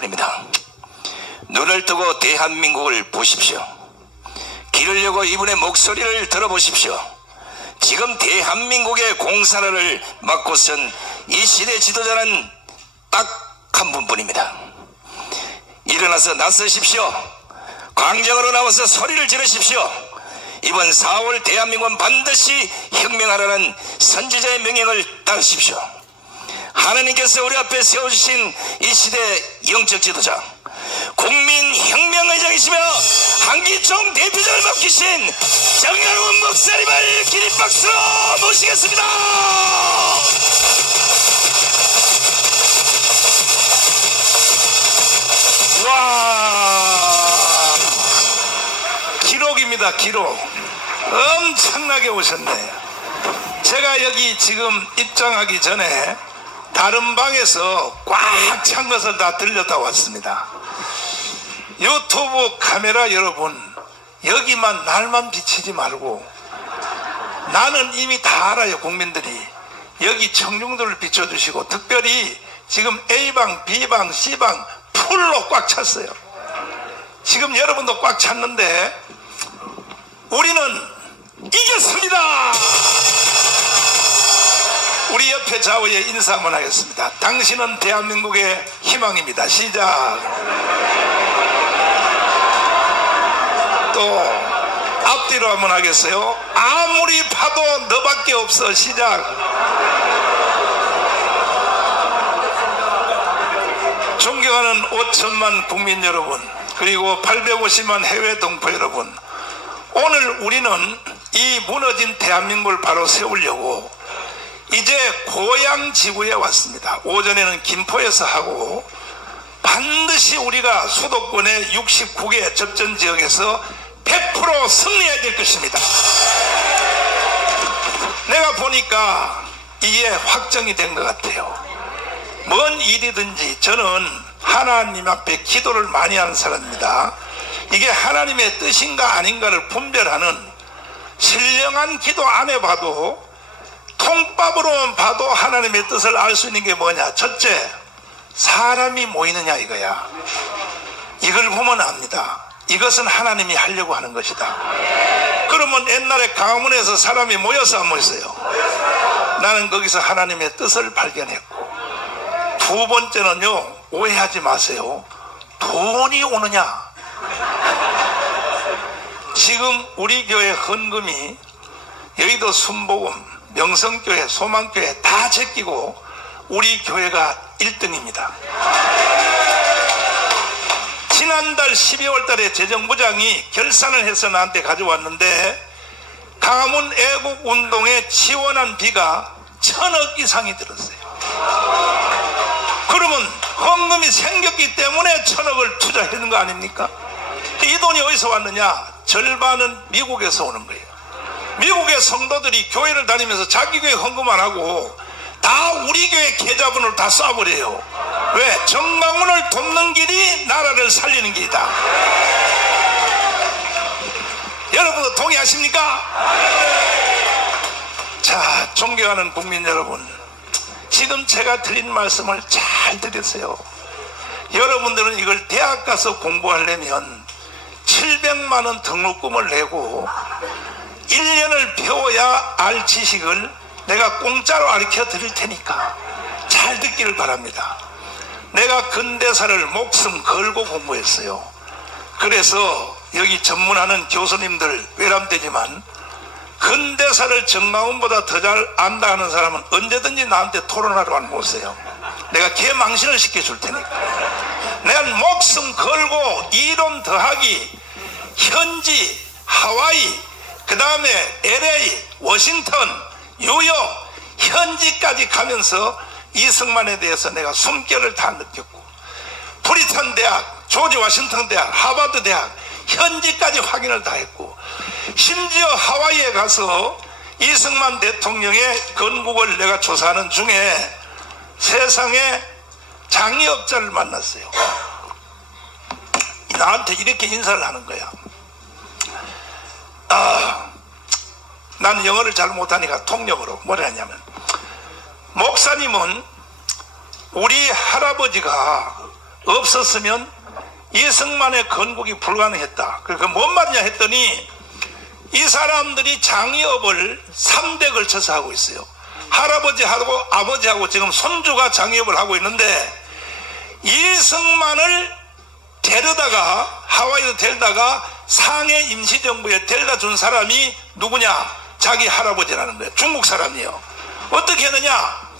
뿐입니다. 눈을 뜨고 대한민국을 보십시오. 귀를 열고 이분의 목소리를 들어보십시오. 지금 대한민국의 공사를 맡고 선 이 시대 지도자는 딱 한 분뿐입니다. 일어나서 나서십시오. 광장으로 나와서 소리를 지르십시오. 이번 4월 대한민국은 반드시 혁명하라는 선지자의 명령을 따르십시오. 하나님께서 우리 앞에 세워주신 이 시대 영적 지도자, 국민혁명의장이시며 한기총 대표장을 맡기신 정영훈 목사님을 기립박수로 모시겠습니다. 와, 기록입니다. 기록. 엄청나게 오셨네. 제가 여기 지금 입장하기 전에 다른 방에서 꽉 찬 것을 다 들렸다 왔습니다. 유튜브 카메라 여러분, 여기만 날만 비치지 말고, 나는 이미 다 알아요. 국민들이 여기 청중들을 비춰주시고, 특별히 지금 A방, B방, C방 풀로 꽉 찼어요. 지금 여러분도 꽉 찼는데 우리는 이겼습니다. 우리 옆에 좌우에 인사 한번 하겠습니다. 당신은 대한민국의 희망입니다. 시작. 또 앞뒤로 한번 하겠어요. 아무리 파도 너밖에 없어. 시작. 존경하는 5천만 국민 여러분, 그리고 850만 해외 동포 여러분, 오늘 우리는 이 무너진 대한민국을 바로 세우려고 이제 고향 지구에 왔습니다. 오전에는 김포에서 하고 반드시 우리가 수도권의 69개 접전 지역에서 100% 승리해야 될 것입니다. 내가 보니까 이게 확정이 된 것 같아요. 뭔 일이든지 저는 하나님 앞에 기도를 많이 하는 사람입니다. 이게 하나님의 뜻인가 아닌가를 분별하는, 신령한 기도 안 해봐도 통밥으로만 봐도 하나님의 뜻을 알 수 있는 게 뭐냐? 첫째, 사람이 모이느냐 이거야. 이걸 보면 압니다. 이것은 하나님이 하려고 하는 것이다. 그러면 옛날에 강화문에서 사람이 모여서 안 모였어요? 나는 거기서 하나님의 뜻을 발견했고, 두 번째는요, 오해하지 마세요. 돈이 오느냐? 지금 우리 교회 헌금이 여의도 순복음, 명성교회, 소망교회 다 제끼고 우리 교회가 1등입니다. 지난달 12월 달에 재정부장이 결산을 해서 나한테 가져왔는데, 강화문 애국운동에 지원한 비가 1,000억 이상이 들었어요. 그러면 헌금이 생겼기 때문에 1,000억을 투자했는 거 아닙니까? 이 돈이 어디서 왔느냐? 절반은 미국에서 오는 거예요. 미국의 성도들이 교회를 다니면서 자기 교회 헌금 안 하고 다 우리 교회 계좌번호를 다 쏴버려요. 왜? 정강훈을 돕는 길이 나라를 살리는 길이다. 여러분도 동의하십니까? 자, 존경하는 국민 여러분, 지금 제가 드린 말씀을 잘 들으세요. 여러분들은 이걸 대학 가서 공부하려면 700만 원 등록금을 내고 1년을 배워야 알 지식을 내가 공짜로 가르쳐 드릴 테니까 잘 듣기를 바랍니다. 내가 근대사를 목숨 걸고 공부했어요. 그래서 여기 전문하는 교수님들 외람되지만 근대사를 정강훈보다 더 잘 안다 하는 사람은 언제든지 나한테 토론하러 와서 오세요. 내가 개망신을 시켜줄 테니까. 내가 목숨 걸고 이론 더하기, 현지, 하와이, 그 다음에 LA, 워싱턴, 뉴욕, 현지까지 가면서 이승만에 대해서 내가 숨결을 다 느꼈고, 프리턴 대학, 조지 워싱턴 대학, 하버드 대학, 현지까지 확인을 다 했고, 심지어 하와이에 가서 이승만 대통령의 건국을 내가 조사하는 중에 세상에 장의업자를 만났어요. 나한테 이렇게 인사를 하는 거야. 나는 영어를 잘 못하니까 통역으로 뭐라 하냐면, 목사님은 우리 할아버지가 없었으면 이승만의 건국이 불가능했다. 그러니까 뭔 말이냐 했더니 이 사람들이 장의업을 3대 걸쳐서 하고 있어요. 할아버지하고 아버지하고 지금 손주가 장의업을 하고 있는데 이승만을 데려다가 하와이로 데려다가 상해 임시정부에 데려다 준 사람이 누구냐? 자기 할아버지라는 거예요. 중국 사람이에요. 어떻게 했느냐?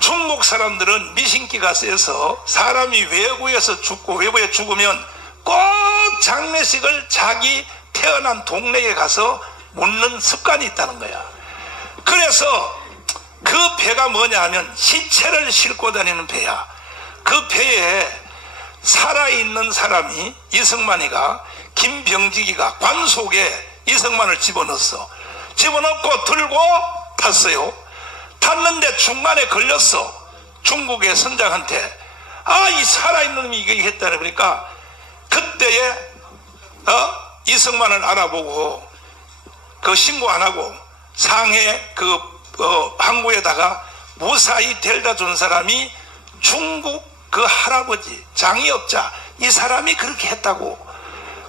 중국 사람들은 미신기가 세서 사람이 외구에서 죽고 외부에 죽으면 꼭 장례식을 자기 태어난 동네에 가서 묻는 습관이 있다는 거야. 그래서 그 배가 뭐냐 하면 시체를 싣고 다니는 배야. 그 배에 살아있는 사람이 이승만이가 김병직이가 관 속에 이승만을 집어넣었어. 집어넣고 들고 탔어요. 탔는데 중간에 걸렸어. 중국의 선장한테. 아, 이 살아있는 놈이 이게 했다네. 그러니까 그때에 이승만을 알아보고 그 신고 안 하고 상해 그 항구에다가 무사히 데려다 준 사람이 중국 그 할아버지 장의업자 이 사람이 그렇게 했다고.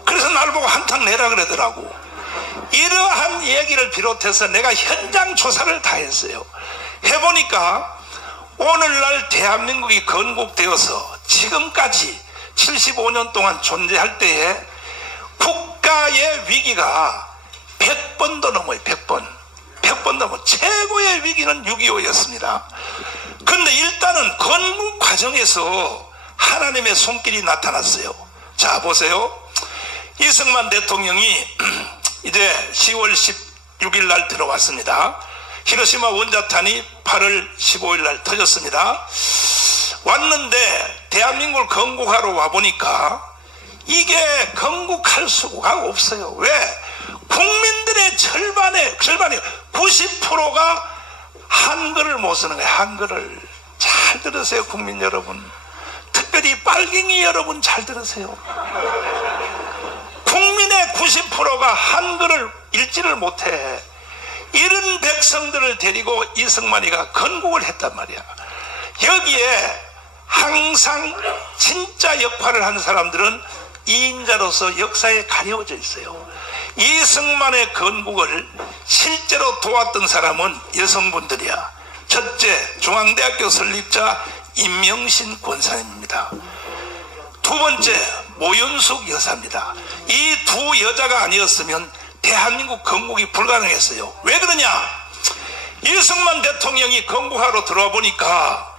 그래서 나를 보고 한탕 내라 그러더라고. 이러한 얘기를 비롯해서 내가 현장 조사를 다 했어요. 해보니까 오늘날 대한민국이 건국되어서 지금까지 75년 동안 존재할 때에 국가의 위기가 100번도 넘어요. 100번 넘어. 최고의 위기는 6.25였습니다. 근데 일단은 건국 과정에서 하나님의 손길이 나타났어요. 자, 보세요. 이승만 대통령이 이제 10월 16일 날 들어왔습니다. 히로시마 원자탄이 8월 15일 날 터졌습니다. 왔는데 대한민국을 건국하러 와보니까 이게 건국할 수가 없어요. 왜? 국민들의 절반이 90%가 한글을 못 쓰는 거예요. 한글을. 잘 들으세요, 국민 여러분. 특별히 빨갱이 여러분 잘 들으세요. 국민의 90%가 한글을 읽지를 못해. 이런 백성들을 데리고 이승만이가 건국을 했단 말이야. 여기에 항상 진짜 역할을 한 사람들은 이인자로서 역사에 가려져 있어요. 이승만의 건국을 실제로 도왔던 사람은 여성분들이야. 첫째, 중앙대학교 설립자 임명신 권사님입니다. 두 번째, 모윤숙 여사입니다. 이 두 여자가 아니었으면 대한민국 건국이 불가능했어요. 왜 그러냐? 이승만 대통령이 건국하러 들어와 보니까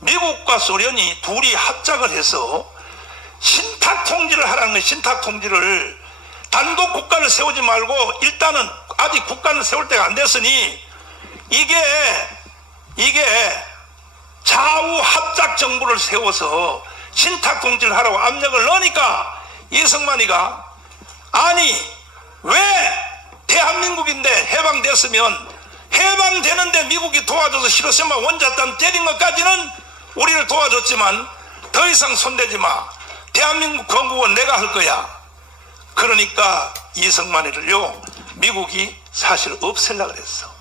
미국과 소련이 둘이 합작을 해서 신탁 통지를 하라는 거예요. 신탁 통지를. 단독 국가를 세우지 말고 일단은 아직 국가를 세울 때가 안 됐으니 이게 좌우 합작 정부를 세워서 신탁 통지를 하라고 압력을 넣으니까 이승만이가 아니 왜 대한민국인데 해방됐으면 해방되는데 미국이 도와줘서 히로시마 원자탄 때린 것까지는 우리를 도와줬지만 더 이상 손대지 마. 대한민국 건국은 내가 할 거야. 그러니까 이승만이를요 미국이 사실 없애려고 그랬어.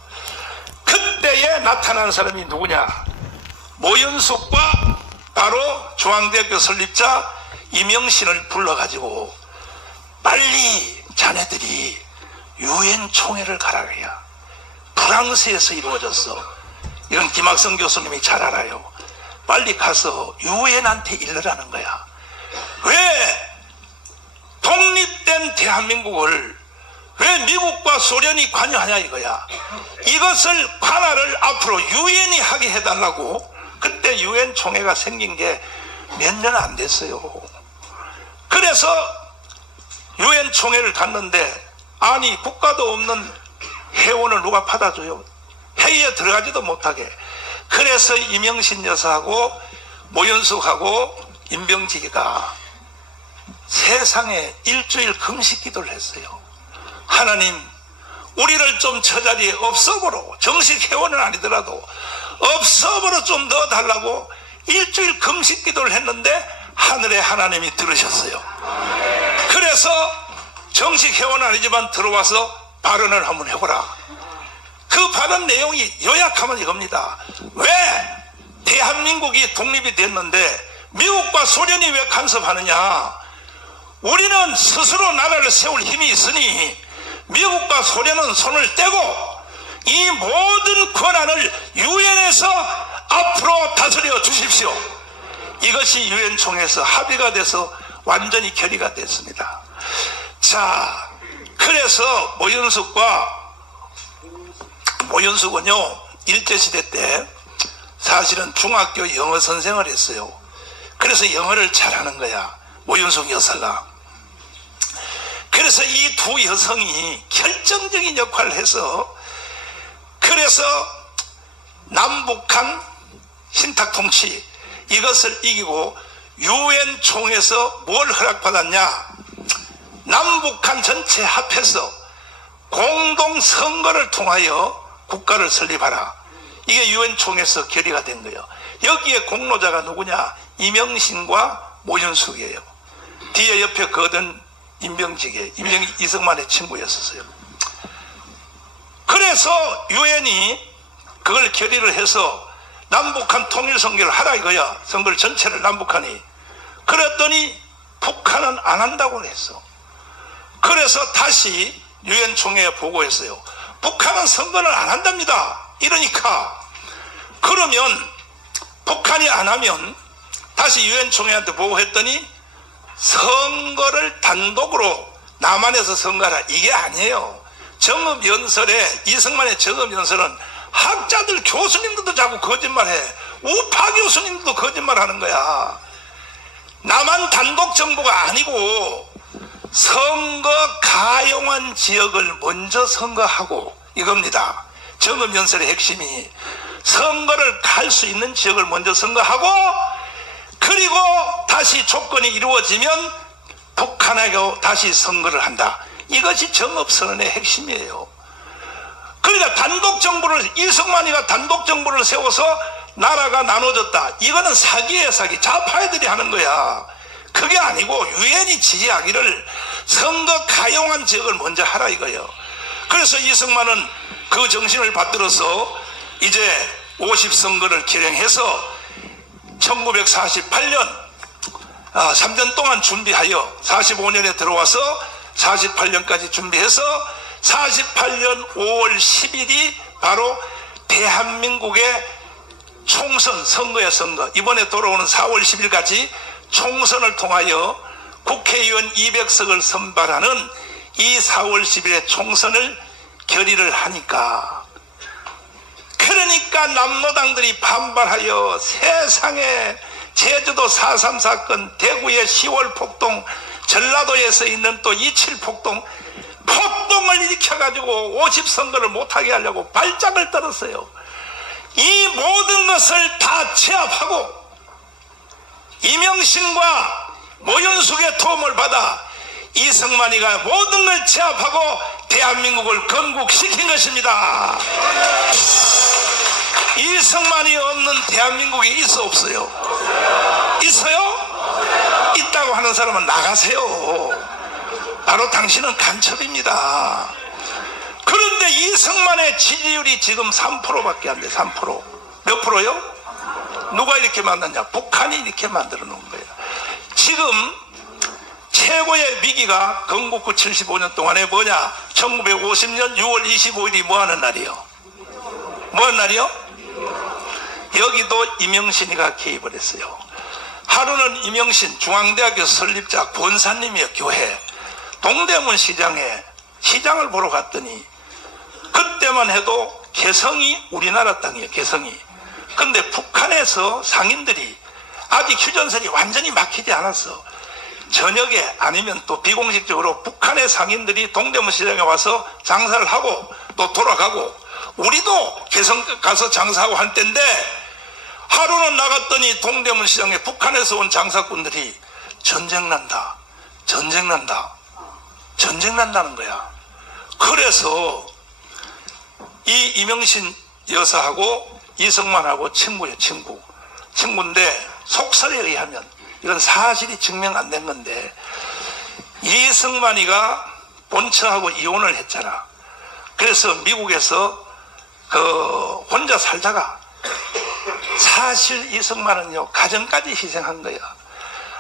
그때에 나타난 사람이 누구냐? 모윤숙과 바로 중앙대학교 설립자 임영신을 불러가지고 빨리 자네들이 유엔 총회를 가라 그래야. 프랑스에서 이루어졌어. 이건 김학성 교수님이 잘 알아요. 빨리 가서 유엔한테 일러라는 거야. 왜 독립된 대한민국을 왜 미국과 소련이 관여하냐 이거야. 이것을 관할을 앞으로 유엔이 하게 해달라고. 그때 유엔 총회가 생긴 게 몇 년 안 됐어요. 그래서 유엔 총회를 갔는데 아니 국가도 없는 회원을 누가 받아줘요? 회의에 들어가지도 못하게. 그래서 임영신 여사하고 모윤숙하고 임병직이가 세상에 일주일 금식 기도를 했어요. 하나님, 우리를 좀 저자리에 없어보러, 정식 회원은 아니더라도 없어보러 좀 넣어달라고 일주일 금식 기도를 했는데 하늘의 하나님이 들으셨어요. 그래서 정식 회원은 아니지만 들어와서 발언을 한번 해보라. 그 발언 내용이 요약하면 이겁니다. 왜 대한민국이 독립이 됐는데 미국과 소련이 왜 간섭하느냐? 우리는 스스로 나라를 세울 힘이 있으니 미국과 소련은 손을 떼고 이 모든 권한을 유엔에서 앞으로 다스려 주십시오. 이것이 유엔 총회에서 합의가 돼서 완전히 결의가 됐습니다. 자, 그래서 모윤숙은요 일제시대 때 사실은 중학교 영어 선생을 했어요. 그래서 영어를 잘하는 거야, 모윤숙 여사가. 그래서 이 두 여성이 결정적인 역할을 해서, 그래서 남북한 신탁 통치 이것을 이기고 유엔 총회에서 뭘 허락받았냐? 남북한 전체 합해서 공동 선거를 통하여 국가를 설립하라. 이게 유엔 총회에서 결의가 된 거예요. 여기에 공로자가 누구냐? 이명신과 모윤숙이에요. 뒤에 옆에 거든 임병직이에요. 이승만의 친구였었어요. 그래서 유엔이 그걸 결의를 해서 남북한 통일 선거를 하라 이거야. 선거를 전체를 남북한이. 그랬더니 북한은 안 한다고 했어. 그래서 다시 유엔 총회에 보고했어요. 북한은 선거를 안 한답니다. 이러니까 그러면 북한이 안 하면 다시 유엔 총회한테 보고했더니 선거를 단독으로 남한에서 선거하라. 이게 아니에요. 정읍연설에, 이승만의 정읍연설은 학자들 교수님들도 자꾸 거짓말해. 우파 교수님들도 거짓말하는 거야. 남한 단독 정부가 아니고 선거 가용한 지역을 먼저 선거하고 이겁니다. 정읍연설의 핵심이 선거를 갈 수 있는 지역을 먼저 선거하고, 그리고 다시 조건이 이루어지면 북한하고 다시 선거를 한다. 이것이 정읍선언의 핵심이에요. 그러니까 단독정부를, 이승만이가 단독정부를 세워서 나라가 나눠졌다. 이거는 사기예요, 사기. 좌파애들이 하는 거야. 그게 아니고 유엔이 지지하기를 선거 가용한 지역을 먼저 하라 이거예요. 그래서 이승만은 그 정신을 받들어서 이제 50선거를 결행해서 1948년 3년 동안 준비하여 45년에 들어와서 48년까지 준비해서 48년 5월 10일이 바로 대한민국의 총선, 선거의 선거. 이번에 돌아오는 4월 10일까지 총선을 통하여 국회의원 200석을 선발하는 이 4월 10일에 총선을 결의를 하니까, 그러니까 남노당들이 반발하여 세상에 제주도 4.3 사건, 대구의 10월 폭동, 전라도에서 있는 또 27 폭동, 폭동을 일으켜가지고 50선거를 못하게 하려고 발작을 떨었어요. 이 모든 것을 다 제압하고 이명신과 모윤숙의 도움을 받아 이승만이가 모든 걸 제압하고 대한민국을 건국시킨 것입니다. 이승만이 없는 대한민국이 있어 없어요? 있어요? 있다고 하는 사람은 나가세요. 바로 당신은 간첩입니다. 그런데 이승만의 지지율이 지금 3%밖에 안 돼. 3%. 몇 프로요? 누가 이렇게 만났냐? 북한이 이렇게 만들어 놓은 거예요. 지금 최고의 위기가 건국후 75년 동안에 뭐냐? 1950년 6월 25일이 뭐 하는 날이요? 뭐 하는 날이요? 여기도 이명신이가 개입을 했어요. 하루는 이명신 중앙대학교 설립자 권사님이요, 교회. 동대문 시장에 시장을 보러 갔더니 그때만 해도 개성이 우리나라 땅이에요, 개성이. 근데 북한에서 상인들이 아직 휴전선이 완전히 막히지 않았어. 저녁에 아니면 또 비공식적으로 북한의 상인들이 동대문 시장에 와서 장사를 하고 또 돌아가고, 우리도 개성 가서 장사하고 할 때인데 하루는 나갔더니 동대문 시장에 북한에서 온 장사꾼들이 전쟁 난다, 전쟁 난다, 전쟁 난다는 거야. 그래서 이 이명신 여사하고 이승만하고 친구예요, 친구인데 속설에 의하면, 이건 사실이 증명 안 된 건데, 이승만이가 본처하고 이혼을 했잖아. 그래서 미국에서 혼자 살다가 사실 이승만은요 가정까지 희생한 거야.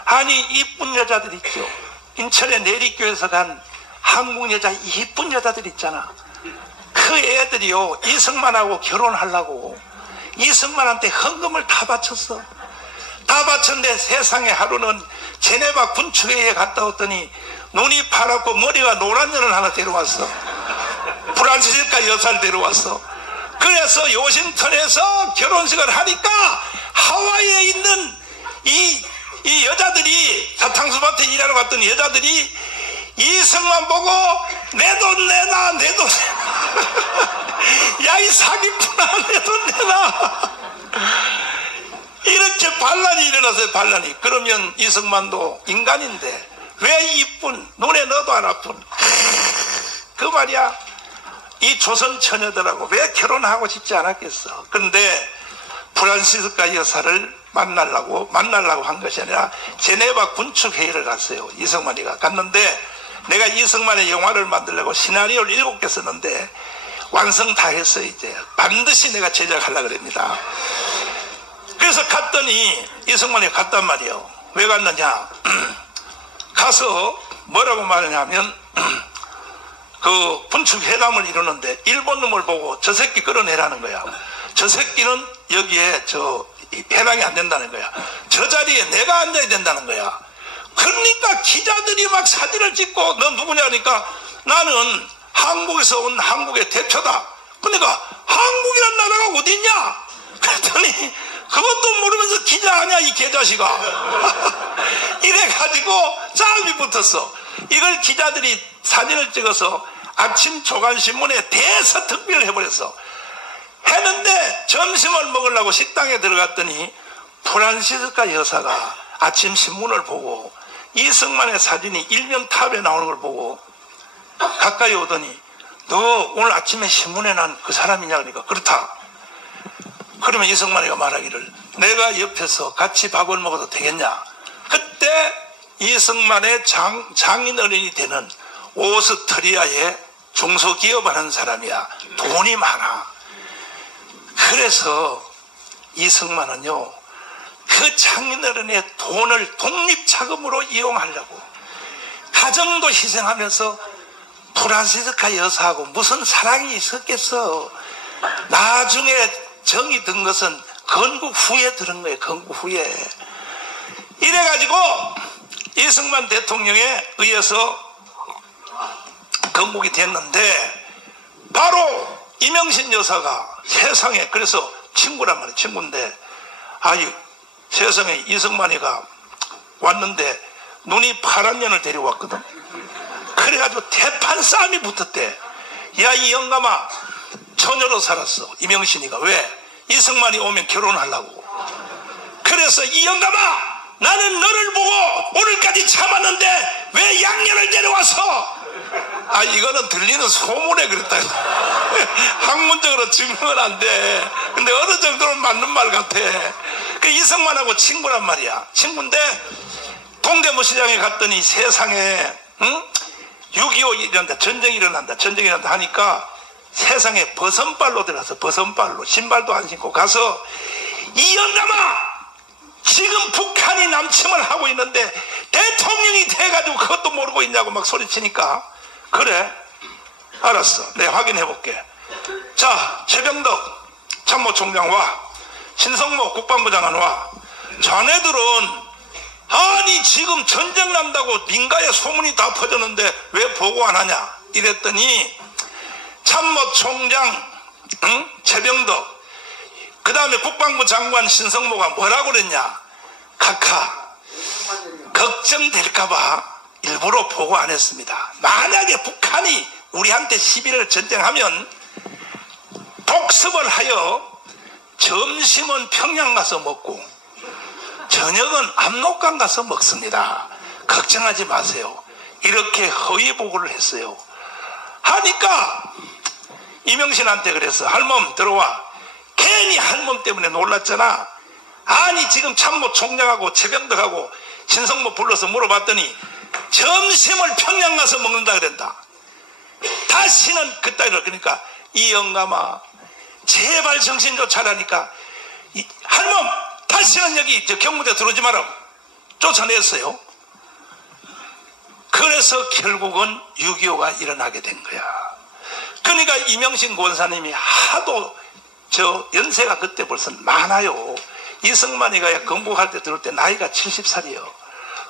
아니 이쁜 여자들 있죠. 인천의 내리교에서 간 한국 여자 이쁜 여자들 있잖아. 그 애들이요 이승만하고 결혼하려고 이승만한테 헌금을 다 바쳤어. 다 바쳤는데 세상에 하루는 제네바 군축회의에 갔다 왔더니 눈이 파랗고 머리가 노란 년을 하나 데려왔어. 프란시스카 여사를 데려왔어. 그래서 워싱턴에서 결혼식을 하니까 하와이에 있는 이 여자들이 사탕수밭에 일하러 갔던 여자들이 이승만 보고 내 돈 내놔 내 돈 내놔 야 이 사기꾼아 내 돈 내놔 이렇게 반란이 일어났어요. 반란이. 그러면 이승만도 인간인데 왜 이쁜 눈에 넣어도 안 아픈 그 말이야. 이 조선 처녀들하고 왜 결혼하고 싶지 않았겠어. 그런데 프란시스카 여사를 만나려고 한 것이 아니라 제네바 군축회의를 갔어요. 이승만이가 갔는데 내가 이승만의 영화를 만들려고 시나리오를 7개 썼는데 완성 다 했어. 이제 반드시 내가 제작하려고 그럽니다. 그래서 갔더니 이승만이 갔단 말이에요. 왜 갔느냐 가서 뭐라고 말하냐면 그 분축회담을 이루는데 일본 놈을 보고 저 새끼 끌어내라는 거야. 저 새끼는 여기에 해당이 안 된다는 거야. 저 자리에 내가 앉아야 된다는 거야. 그러니까 기자들이 막 사진을 찍고 너 누구냐 하니까 나는 한국에서 온 한국의 대표다. 그러니까 한국이란 나라가 어디 있냐? 그랬더니 그것도 모르면서 기자 아니야 이 개자식아. 이래가지고 싸움이 붙었어. 이걸 기자들이 사진을 찍어서 아침 조간신문에 대서특필을 해버렸어. 했는데 점심을 먹으려고 식당에 들어갔더니 프란시스카 여사가 아침 신문을 보고 이승만의 사진이 일면 탑에 나오는 걸 보고 가까이 오더니 너 오늘 아침에 신문에 난 그 사람이냐 그러니까 그렇다. 그러면 이승만이가 말하기를 내가 옆에서 같이 밥을 먹어도 되겠냐. 그때 이승만의 장인어른이 되는 오스트리아에 중소기업하는 사람이야. 돈이 많아. 그래서 이승만은요 그 장인어른의 돈을 독립자금으로 이용하려고 가정도 희생하면서 프란시스카 여사하고 무슨 사랑이 있었겠어. 나중에 정이 든 것은 건국 후에 들은 거예요. 건국 후에. 이래가지고 이승만 대통령에 의해서 건국이 됐는데 바로 이명신 여사가 세상에 그래서 친구란 말이에요. 친구인데 아니 세상에 이승만이가 왔는데 눈이 파란 년을 데려왔거든. 그래가지고 대판 싸움이 붙었대. 야 이 영감아 처녀로 살았어. 이명신이가 왜? 이승만이 오면 결혼하려고. 그래서 이 영감아 나는 너를 보고 오늘까지 참았는데 왜 양년을 데려와서. 아 이거는 들리는 소문에 그랬다. 학문적으로 증명은 안 돼. 근데 어느 정도는 맞는 말 같아. 그 이승만하고 친구란 말이야. 친구인데 동대문 시장에 갔더니 세상에 6.25 일어난다. 전쟁이 일어난다 하니까 세상에 버선발로 들어가서 버선발로 신발도 안 신고 가서 이 영감아 지금 북한이 남침을 하고 있는데 대통령이 돼가지고 그것도 모르고 있냐고 막 소리치니까 그래 알았어 내가 확인해 볼게. 자 최병덕 참모총장과 신성모 국방부 장관과 자네들은 아니 지금 전쟁 난다고 민가에 소문이 다 퍼졌는데 왜 보고 안 하냐 이랬더니 참모총장 최병덕 그 다음에 국방부 장관 신성모가 뭐라고 그랬냐. 카카 걱정될까봐 일부러 보고 안 했습니다. 만약에 북한이 우리한테 11월 전쟁하면 복습을 하여 점심은 평양 가서 먹고 저녁은 압록강 가서 먹습니다. 걱정하지 마세요. 이렇게 허위 보고를 했어요. 하니까 이명신한테 그래서 할멈 들어와. 괜히 할멈 때문에 놀랐잖아. 아니 지금 참모총장하고 최병덕하고 신성모 불러서 물어봤더니 점심을 평양 가서 먹는다 그랬다. 다시는 그따위로. 그러니까 이 영감아 제발 정신 좀 차리니까 할멈 다시는 여기 저 경무대 들어오지 마라 쫓아냈어요. 그래서 결국은 6.25가 일어나게 된 거야. 그러니까 이명신 권사님이 하도 저 연세가 그때 벌써 많아요. 이승만이가 건국할 때 들어올 때 나이가 70살이에요.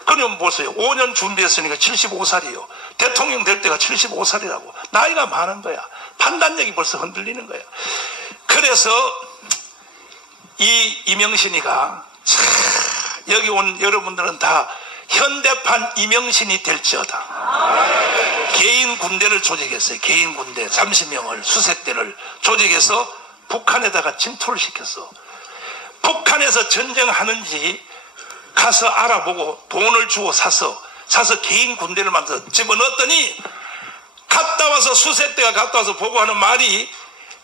그러면 보세요. 5년 준비했으니까 75살이에요. 대통령 될 때가 75살이라고. 나이가 많은 거야. 판단력이 벌써 흔들리는 거야. 그래서 이 이명신이가 여기 온 여러분들은 다 현대판 이명신이 될지어다. 개인 군대를 조직했어요. 개인 군대 30명을 수색대를 조직해서 북한에다가 침투를 시켰어. 북한에서 전쟁하는지 가서 알아보고 돈을 주고 사서 개인 군대를 만들어 집어넣었더니 갔다 와서 수색대가 갔다 와서 보고하는 말이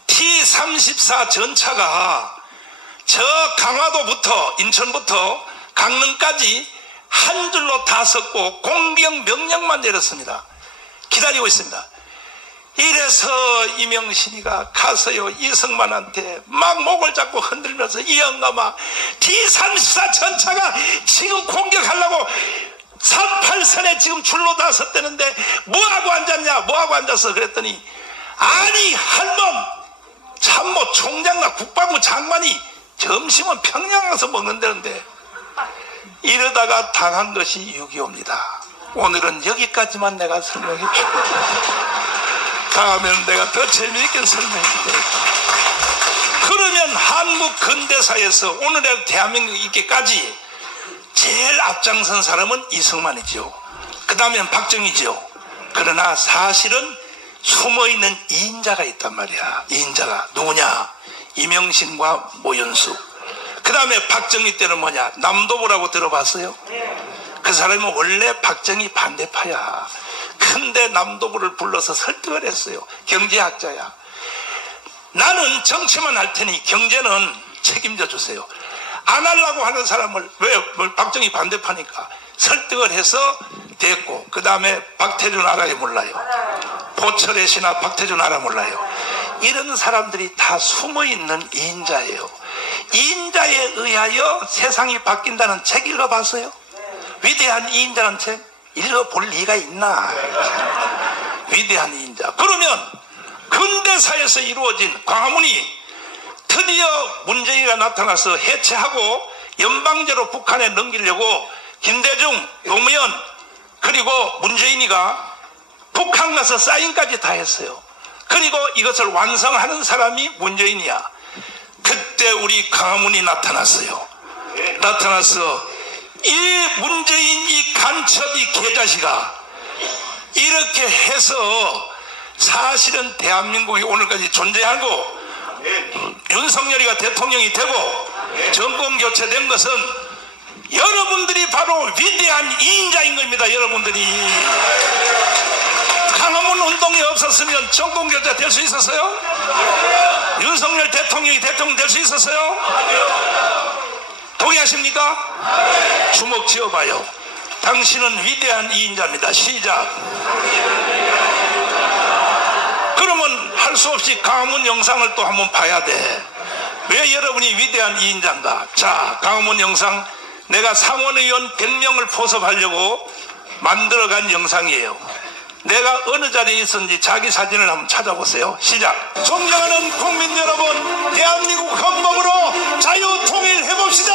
T-34 전차가 저 강화도부터 인천부터 강릉까지 한 줄로 다 섰고 공격 명령만 내렸습니다. 기다리고 있습니다. 이래서 이명신이가 가서요 이승만한테 막 목을 잡고 흔들면서 이 영감아 T-34 전차가 지금 공격하려고 38선에 지금 줄로 다 섰다는데 뭐하고 앉았냐 뭐하고 앉았어 그랬더니 아니 할멈 참모 총장과 국방부 장관이 점심은 평양 가서 먹는다는데 이러다가 당한 것이 6.25입니다. 오늘은 여기까지만 내가 설명해 줄게. 다음에는 내가 더 재미있게 설명해 줄게. 그러면 한국 근대사에서 오늘의 대한민국 있기까지 제일 앞장선 사람은 이승만이죠. 그 다음엔 박정희죠. 그러나 사실은 숨어있는 2인자가 있단 말이야. 2인자가 누구냐? 이명신과 모윤숙. 그 다음에 박정희 때는 뭐냐? 남도부라고 들어봤어요? 그 사람은 원래 박정희 반대파야. 근데 남도부를 불러서 설득을 했어요. 경제학자야. 나는 정치만 할 테니 경제는 책임져 주세요. 안 하려고 하는 사람을 왜 박정희 반대파니까 설득을 해서 됐고 그 다음에 박태준 알아요 몰라요? 보철의 신하 박태준 알아 몰라요? 이런 사람들이 다 숨어있는 2인자예요. 2인자에 의하여 세상이 바뀐다는 책 읽어봤어요? 위대한 2인자는 책 읽어볼 리가 있나? 위대한 2인자. 그러면 근대사에서 이루어진 광화문이 드디어 문재인이가 나타나서 해체하고 연방제로 북한에 넘기려고 김대중, 노무현 그리고 문재인이가 북한 가서 사인까지 다 했어요. 그리고 이것을 완성하는 사람이 문재인이야. 그때 우리 광화문이 나타났어요. 나타나서 이 문재인 이 간첩 이 개자식아 이렇게 해서 사실은 대한민국이 오늘까지 존재하고 윤석열이가 대통령이 되고 정권 교체된 것은 여러분들이 바로 위대한 2인자인 겁니다. 여러분들이 광화문 운동이 없었으면 정권 교체 될 수 있었어요? 윤석열 대통령이 대통령 될 수 있었어요? 동의하십니까? 주먹 지어봐요. 당신은 위대한 2인자입니다. 시작. 그러면 할 수 없이 광화문 영상을 또 한번 봐야 돼. 왜 여러분이 위대한 2인자인가? 자, 광화문 영상 내가 상원의원 100명을 포섭하려고 만들어간 영상이에요. 내가 어느 자리에 있었는지 자기 사진을 한번 찾아보세요. 시작. 존경하는 국민 여러분, 대한민국 헌법으로 자유 통일해봅시다.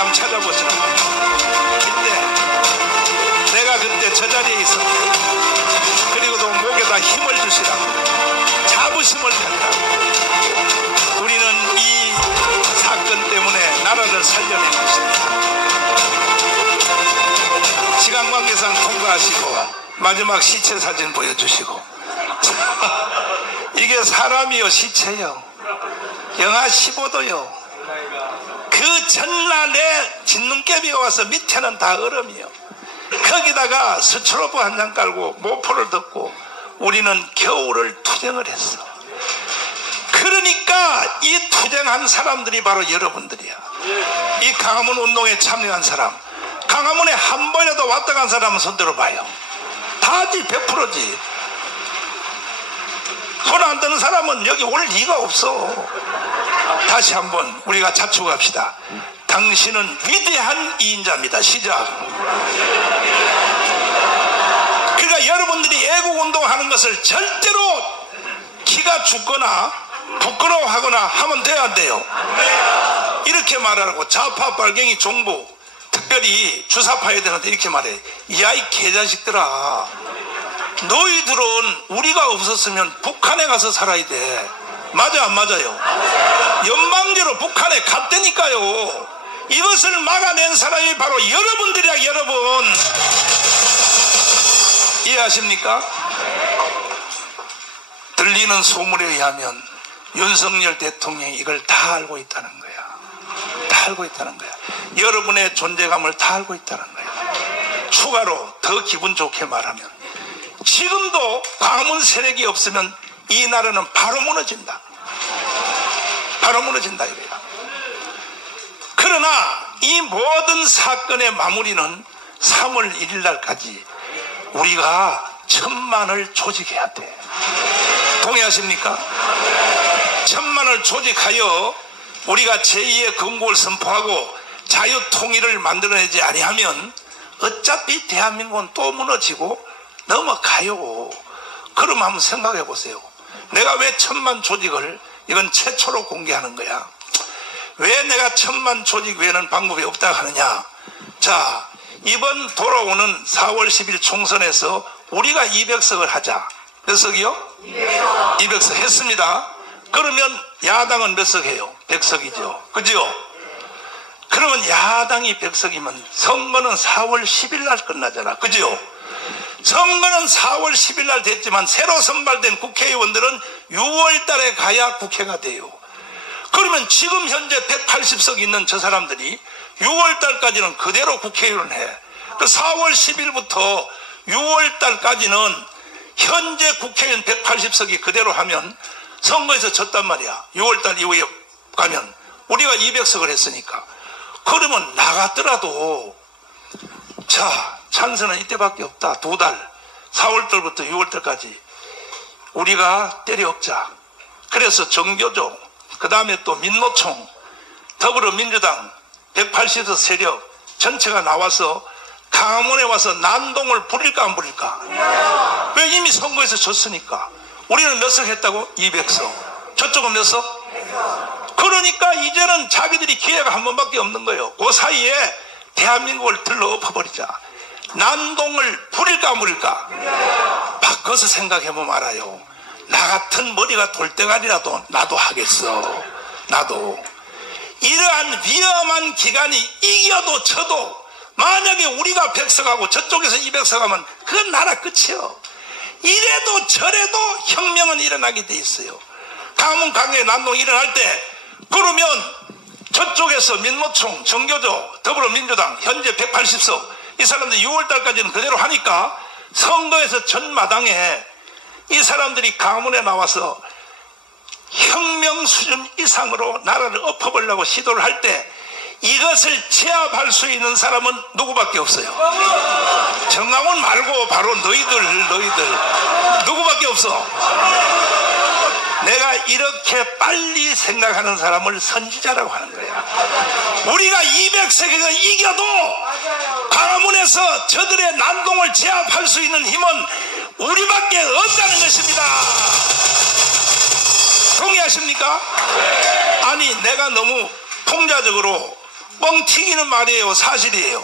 한번 찾아보시라고. 그때 저 자리에 있었고 그리고도 목에다 힘을 주시라고 자부심을 가지라고. 우리는 이 사건 때문에 나라를 살려낸 것입니다. 시간 관계상 통과하시고 마지막 시체 사진 보여주시고. 이게 사람이요 시체요. 영하 15도요. 그 전날에 진눈깨비가 와서 밑에는 다 얼음이요. 거기다가 스트로브 한 장 깔고 모포를 덮고 우리는 겨울을 투쟁을 했어. 그러니까 이 투쟁한 사람들이 바로 여러분들이야. 이 강화문 운동에 참여한 사람, 강화문에 한 번이라도 왔다 간 사람은 손 들어봐요. 다지 100%지. 손 안 드는 사람은 여기 올 리가 없어. 다시 한번 우리가 자축합시다. 당신은 위대한 이인자입니다. 시작. 그러니까 여러분들이 애국운동하는 것을 절대로 기가 죽거나 부끄러워하거나 하면 돼야 안 돼요? 이렇게 말하라고. 좌파 빨갱이 정부 특별히 주사파에 되는데 이렇게 말해. 야, 이 개자식들아, 너희들은 우리가 없었으면 북한에 가서 살아야 돼. 맞아 안 맞아요? 연방제로 북한에 갔다니까요. 이것을 막아낸 사람이 바로 여러분들이야. 여러분 이해하십니까? 들리는 소문에 의하면 윤석열 대통령이 이걸 다 알고 있다는 거야. 다 알고 있다는 거야. 여러분의 존재감을 다 알고 있다는 거야. 추가로 더 기분 좋게 말하면 지금도 광화문 세력이 없으면 이 나라는 바로 무너진다. 바로 무너진다 이거야. 그러나 이 모든 사건의 마무리는 3월 1일 날까지 우리가 1000만을 조직해야 돼. 동의하십니까? 1000만을 조직하여 우리가 제2의 건국을 선포하고 자유통일을 만들어내지 아니하면 어차피 대한민국은 또 무너지고 넘어가요. 그럼 한번 생각해 보세요. 내가 왜 1000만 조직을 이건 최초로 공개하는 거야. 왜 내가 1000만 조직 외에는 방법이 없다고 하느냐. 자, 이번 돌아오는 4월 10일 총선에서 우리가 200석을 하자. 몇 석이요? 200석 했습니다. 그러면 야당은 몇 석 해요? 100석이죠. 그죠? 그러면 야당이 100석이면 선거는 4월 10일 날 끝나잖아. 그죠? 선거는 4월 10일 날 됐지만 새로 선발된 국회의원들은 6월 달에 가야 국회가 돼요. 그러면 지금 현재 180석 있는 저 사람들이 6월 달까지는 그대로 국회의원을 해. 그 4월 10일부터 6월 달까지는 현재 국회의원 180석이 그대로 하면 선거에서 졌단 말이야. 6월 달 이후에 가면 우리가 200석을 했으니까. 그러면 나갔더라도 자, 찬스는 이때밖에 없다. 2달 4월 달부터 6월 달까지 우리가 때려엎자. 그래서 정교조, 그 다음에 또 민노총, 더불어민주당 180석 세력 전체가 나와서 강화문에 와서 난동을 부릴까 안 부릴까? 왜? 이미 선거에서 졌으니까. 우리는 몇 석 했다고? 200석. 저쪽은 몇 석? 그러니까 이제는 자기들이 기회가 한 번밖에 없는 거예요. 그 사이에 대한민국을 들러 엎어버리자. 난동을 부릴까 안 부릴까? 바꿔서 생각해보면 알아요. 나 같은 머리가 돌대가리라도 나도 하겠어. 나도. 이러한 위험한 기간이 이겨도 져도 만약에 우리가 100석하고 저쪽에서 200석 하면 그건 나라 끝이요. 이래도 저래도 혁명은 일어나게 돼 있어요. 강화문 강에 난동 일어날 때 그러면 저쪽에서 민노총, 정교조, 더불어민주당 현재 180석 이 사람들 6월달까지는 그대로 하니까 선거에서 전마당에 이 사람들이 강화문에 나와서 혁명 수준 이상으로 나라를 엎어보려고 시도를 할 때 이것을 제압할 수 있는 사람은 누구밖에 없어요. 정강훈 말고 바로 너희들 누구밖에 없어. 내가 이렇게 빨리 생각하는 사람을 선지자라고 하는 거야. 우리가 200석에서 이겨도 강화문에서 저들의 난동을 제압할 수 있는 힘은 우리밖에 없다는 것입니다. 동의하십니까? 아니, 내가 너무 풍자적으로 뻥 튀기는 말이에요? 사실이에요?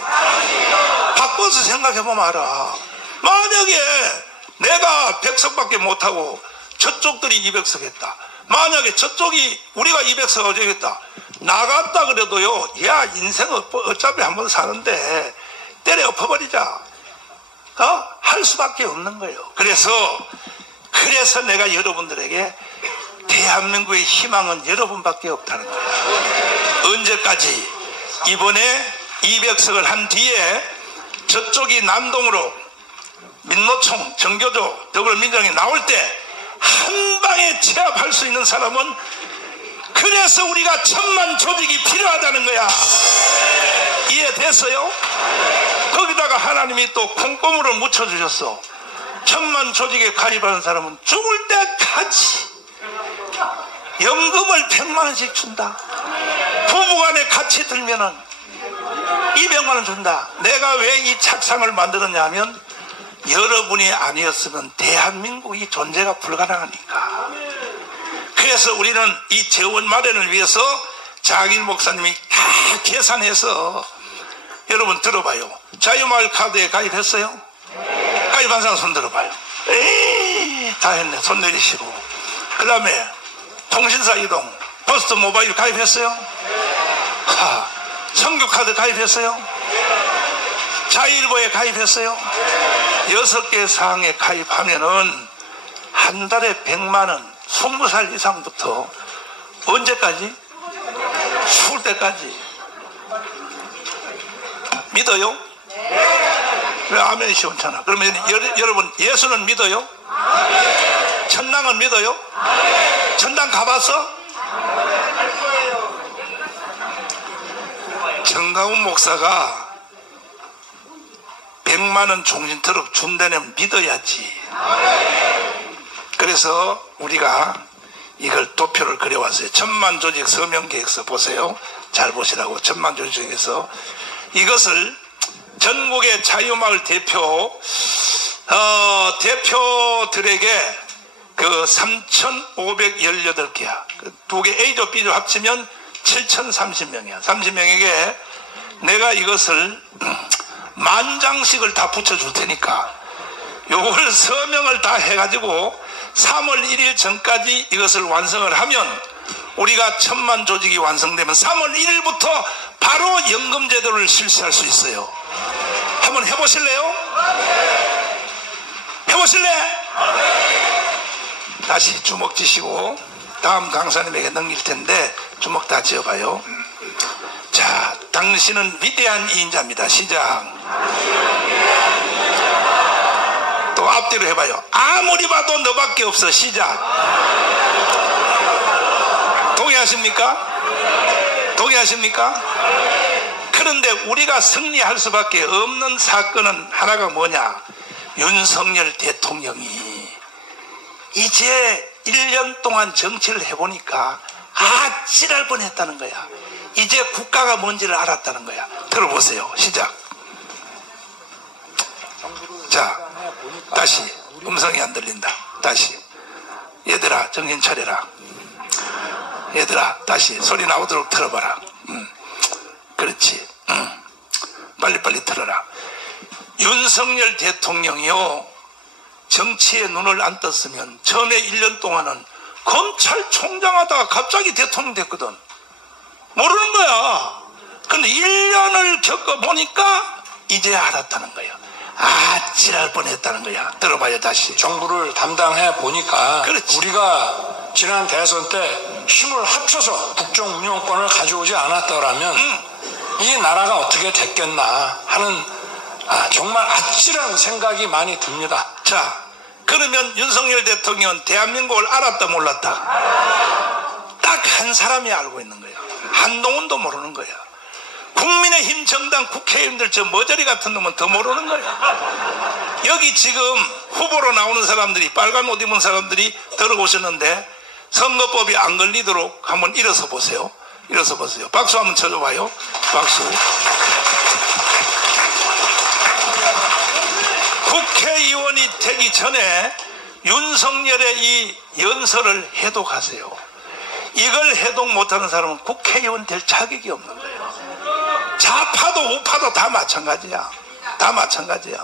바꿔서 생각해보면 알아. 만약에 내가 100석밖에 못하고 저쪽들이 200석 했다. 만약에 저쪽이 우리가 200석 하겠다. 나갔다 그래도요, 야, 인생 어차피 한번 사는데 때려 엎어버리자. 할 수밖에 없는 거예요. 그래서 내가 여러분들에게 대한민국의 희망은 여러분밖에 없다는 거예요. 언제까지? 이번에 200석을 한 뒤에 저쪽이 남동으로 민노총, 정교조, 더불어민주당이 나올 때 한 방에 제압할 수 있는 사람은, 그래서 우리가 1000만 조직이 필요하다는 거야. 이해됐어요? 거기다가 하나님이 또 콩고물을 묻혀주셨어. 1000만 조직에 가입하는 사람은 죽을 때까지 연금을 100만 원씩 준다. 부부간에 같이 들면은 200만 원 준다. 내가 왜 이 착상을 만들었냐 하면, 여러분이 아니었으면 대한민국이 존재가 불가능하니까. 그래서 우리는 이 재원 마련을 위해서 장일 목사님이 다 계산해서, 여러분 들어봐요. 자유마을 카드에 가입했어요? 가입한 사람 손 들어봐요. 에이, 다 했네. 손 내리시고. 그 다음에 통신사 이동, 포스트 모바일 가입했어요? 성교카드 가입했어요? 자유일보에 가입했어요? 6개 사항에 가입하면은 한 달에 100만 원, 20살 이상부터 언제까지? 죽을 때까지. 믿어요? 왜 아멘이 시원찮아? 그러면 여러분, 예수는 믿어요? 천당은 믿어요? 천당 가봤어? 정가훈 목사가 100만 원 종신 트럭 준다면 믿어야지. 그래서 우리가 이걸 도표를 그려왔어요. 1000만 조직 서명 계획서 보세요. 잘 보시라고. 1000만 조직에서 이것을 전국의 자유마을 대표들에게 그 3,518개야. 두 개 A조 B조 합치면 7,030명이야. 30명에게 내가 이것을 10,000장씩을 다 붙여줄 테니까 요걸 서명을 다 해가지고 3월 1일 전까지 이것을 완성을 하면, 우리가 1000만 조직이 완성되면 3월 1일부터 바로 연금제도를 실시할 수 있어요. 한번 해보실래요? 해보실래? 다시 주먹 쥐시고 다음 강사님에게 넘길 텐데 주먹 다 쥐어봐요. 자, 당신은 위대한 이인자입니다. 시작. 또 앞뒤로 해봐요. 아무리 봐도 너밖에 없어. 시작. 동의하십니까? 동의하십니까? 그런데 우리가 승리할 수밖에 없는 사건은 하나가 뭐냐? 윤석열 대통령이 이제 1년 동안 정치를 해보니까 아찔할 뻔했다는 거야. 이제 국가가 뭔지를 알았다는 거야. 들어보세요. 시작. 자, 다시. 음성이 안 들린다. 다시. 얘들아, 정신 차려라. 얘들아, 다시 소리 나오도록 들어봐라. 그렇지. 빨리빨리 들어라. 윤석열 대통령이요, 정치에 눈을 안 떴으면 전에 1년 동안은 검찰총장 하다가 갑자기 대통령 됐거든. 모르는 거야. 근데 1년을 겪어보니까 이제 알았다는 거야. 아찔할 뻔했다는 거야. 들어봐요. 다시. 정부를 담당해 보니까, 그렇지. 우리가 지난 대선 때 힘을 합쳐서 국정 운영권을 가져오지 않았더라면 이 나라가 어떻게 됐겠나 하는 정말 아찔한 생각이 많이 듭니다. 자, 그러면 윤석열 대통령은 대한민국을 알았다 몰랐다? 딱 한 사람이 알고 있는 거야. 한동훈도 모르는 거야. 국민의힘 정당 국회의원들 저 머저리 같은 놈은 더 모르는 거야. 여기 지금 후보로 나오는 사람들이, 빨간 옷 입은 사람들이 들어오셨는데 선거법이 안 걸리도록 한번 일어서 보세요. 일어서 보세요. 박수 한번 쳐줘봐요. 박수. 국회의원이 되기 전에 윤석열의 이 연설을 해독하세요. 이걸 해독 못하는 사람은 국회의원 될 자격이 없는 거예요. 좌파도 우파도 다 마찬가지야. 다 마찬가지야.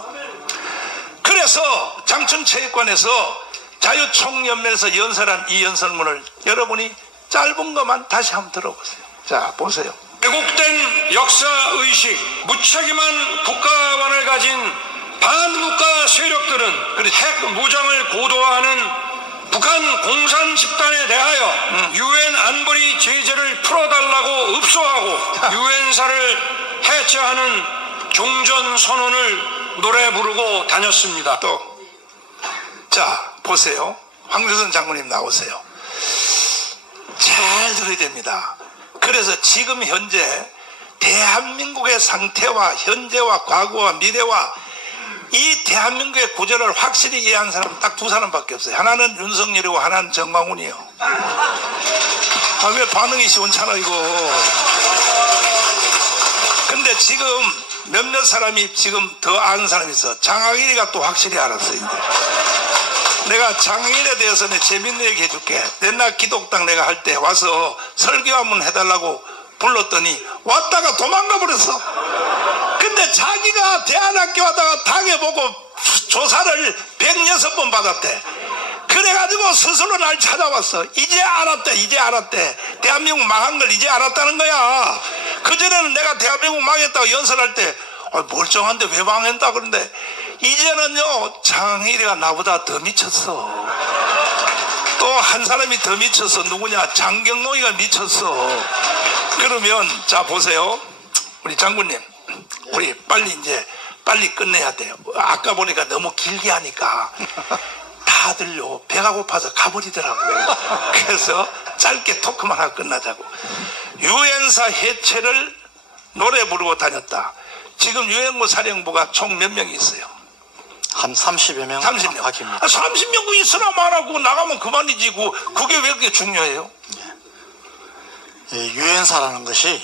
그래서 장춘체육관에서 자유총연맹에서 연설한 이 연설문을 여러분이 짧은 것만 다시 한번 들어보세요. 자, 보세요. 왜곡된 역사의식, 무책임한 국가관을 가진 반국가 세력들은 핵 무장을 고도화하는 북한 공산 집단에 대하여 유엔 안보리 제재를 풀어달라고 읍소하고 유엔사를 해체하는 종전 선언을 노래 부르고 다녔습니다. 자, 보세요. 황교선 장군님 나오세요. 잘 들어야 됩니다. 그래서 지금 현재 대한민국의 상태와 현재와 과거와 미래와 이 대한민국의 구조를 확실히 이해한 사람은 딱 두 사람밖에 없어요. 하나는 윤석열이고 하나는 정광훈이요. 아, 왜 반응이 시원찮아 이거. 근데 지금 몇몇 사람이 지금 더 아는 사람이 있어. 장학일이가 또 확실히 알았어요. 이제. 내가 장학일에 대해서는 재밌는 얘기 해줄게. 옛날 기독당 내가 할 때 와서 설교 한번 해달라고 불렀더니 왔다가 도망가 버렸어. 근데 자기가 대안학교 하다가 당해보고 조사를 106번 받았대. 그래가지고 스스로 날 찾아왔어. 이제 알았대. 대한민국 망한 걸 이제 알았다는 거야. 그전에는 내가 대한민국 망했다고 연설할 때 멀쩡한데 왜 망했다 그런데 이제는요 장일이가 나보다 더 미쳤어. 또 한 사람이 더 미쳤어. 누구냐? 장경노이가 미쳤어. 그러면 자 보세요. 우리 장군님 우리 빨리 끝내야 돼요. 아까 보니까 너무 길게 하니까 다들요 배가 고파서 가버리더라고요. 그래서 짧게 토크만 하고 끝나자고. 유엔사 해체를 노래 부르고 다녔다. 지금 유엔군 사령부가 총 몇 명이 있어요? 한 30여 명 30명. 밖입니다. 30명 있으나 말하고 나가면 그만이지. 그게 왜 그렇게 중요해요? 유엔사라는 것이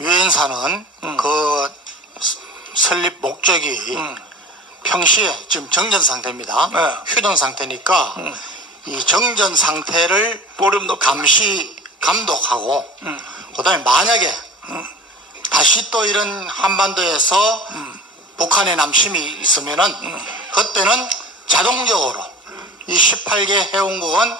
유엔사는 그 설립 목적이 평시에 지금 정전 상태입니다. 네. 휴전 상태니까 이 정전 상태를 보름도 감시 감독하고 그다음에 만약에 다시 또 이런 한반도에서 북한의 남심이 있으면은 그때는 자동적으로 이 18개 회원국은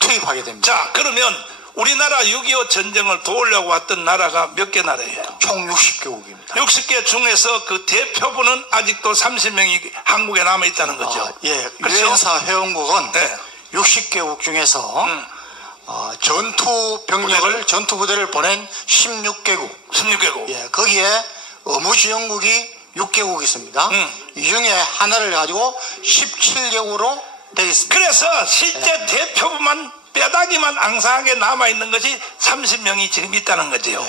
투입하게 됩니다. 자 그러면 우리나라 6.25 전쟁을 도우려고 왔던 나라가 몇 개 나라예요? 총 60개국입니다. 60개 중에서 그 대표부는 아직도 30명이 한국에 남아있다는 거죠. 예, 그렇죠? 유엔사 회원국은 네. 60개국 중에서 전투 병력을 전투 부대를 보낸 16개국. 16개국. 예, 거기에 의무지원국이 6개국 있습니다. 이 중에 하나를 가지고 17개국으로 되어 있습니다. 그래서 실제 대표부만 뼈다귀만 앙상하게 남아있는 것이 30명이 지금 있다는 거지요.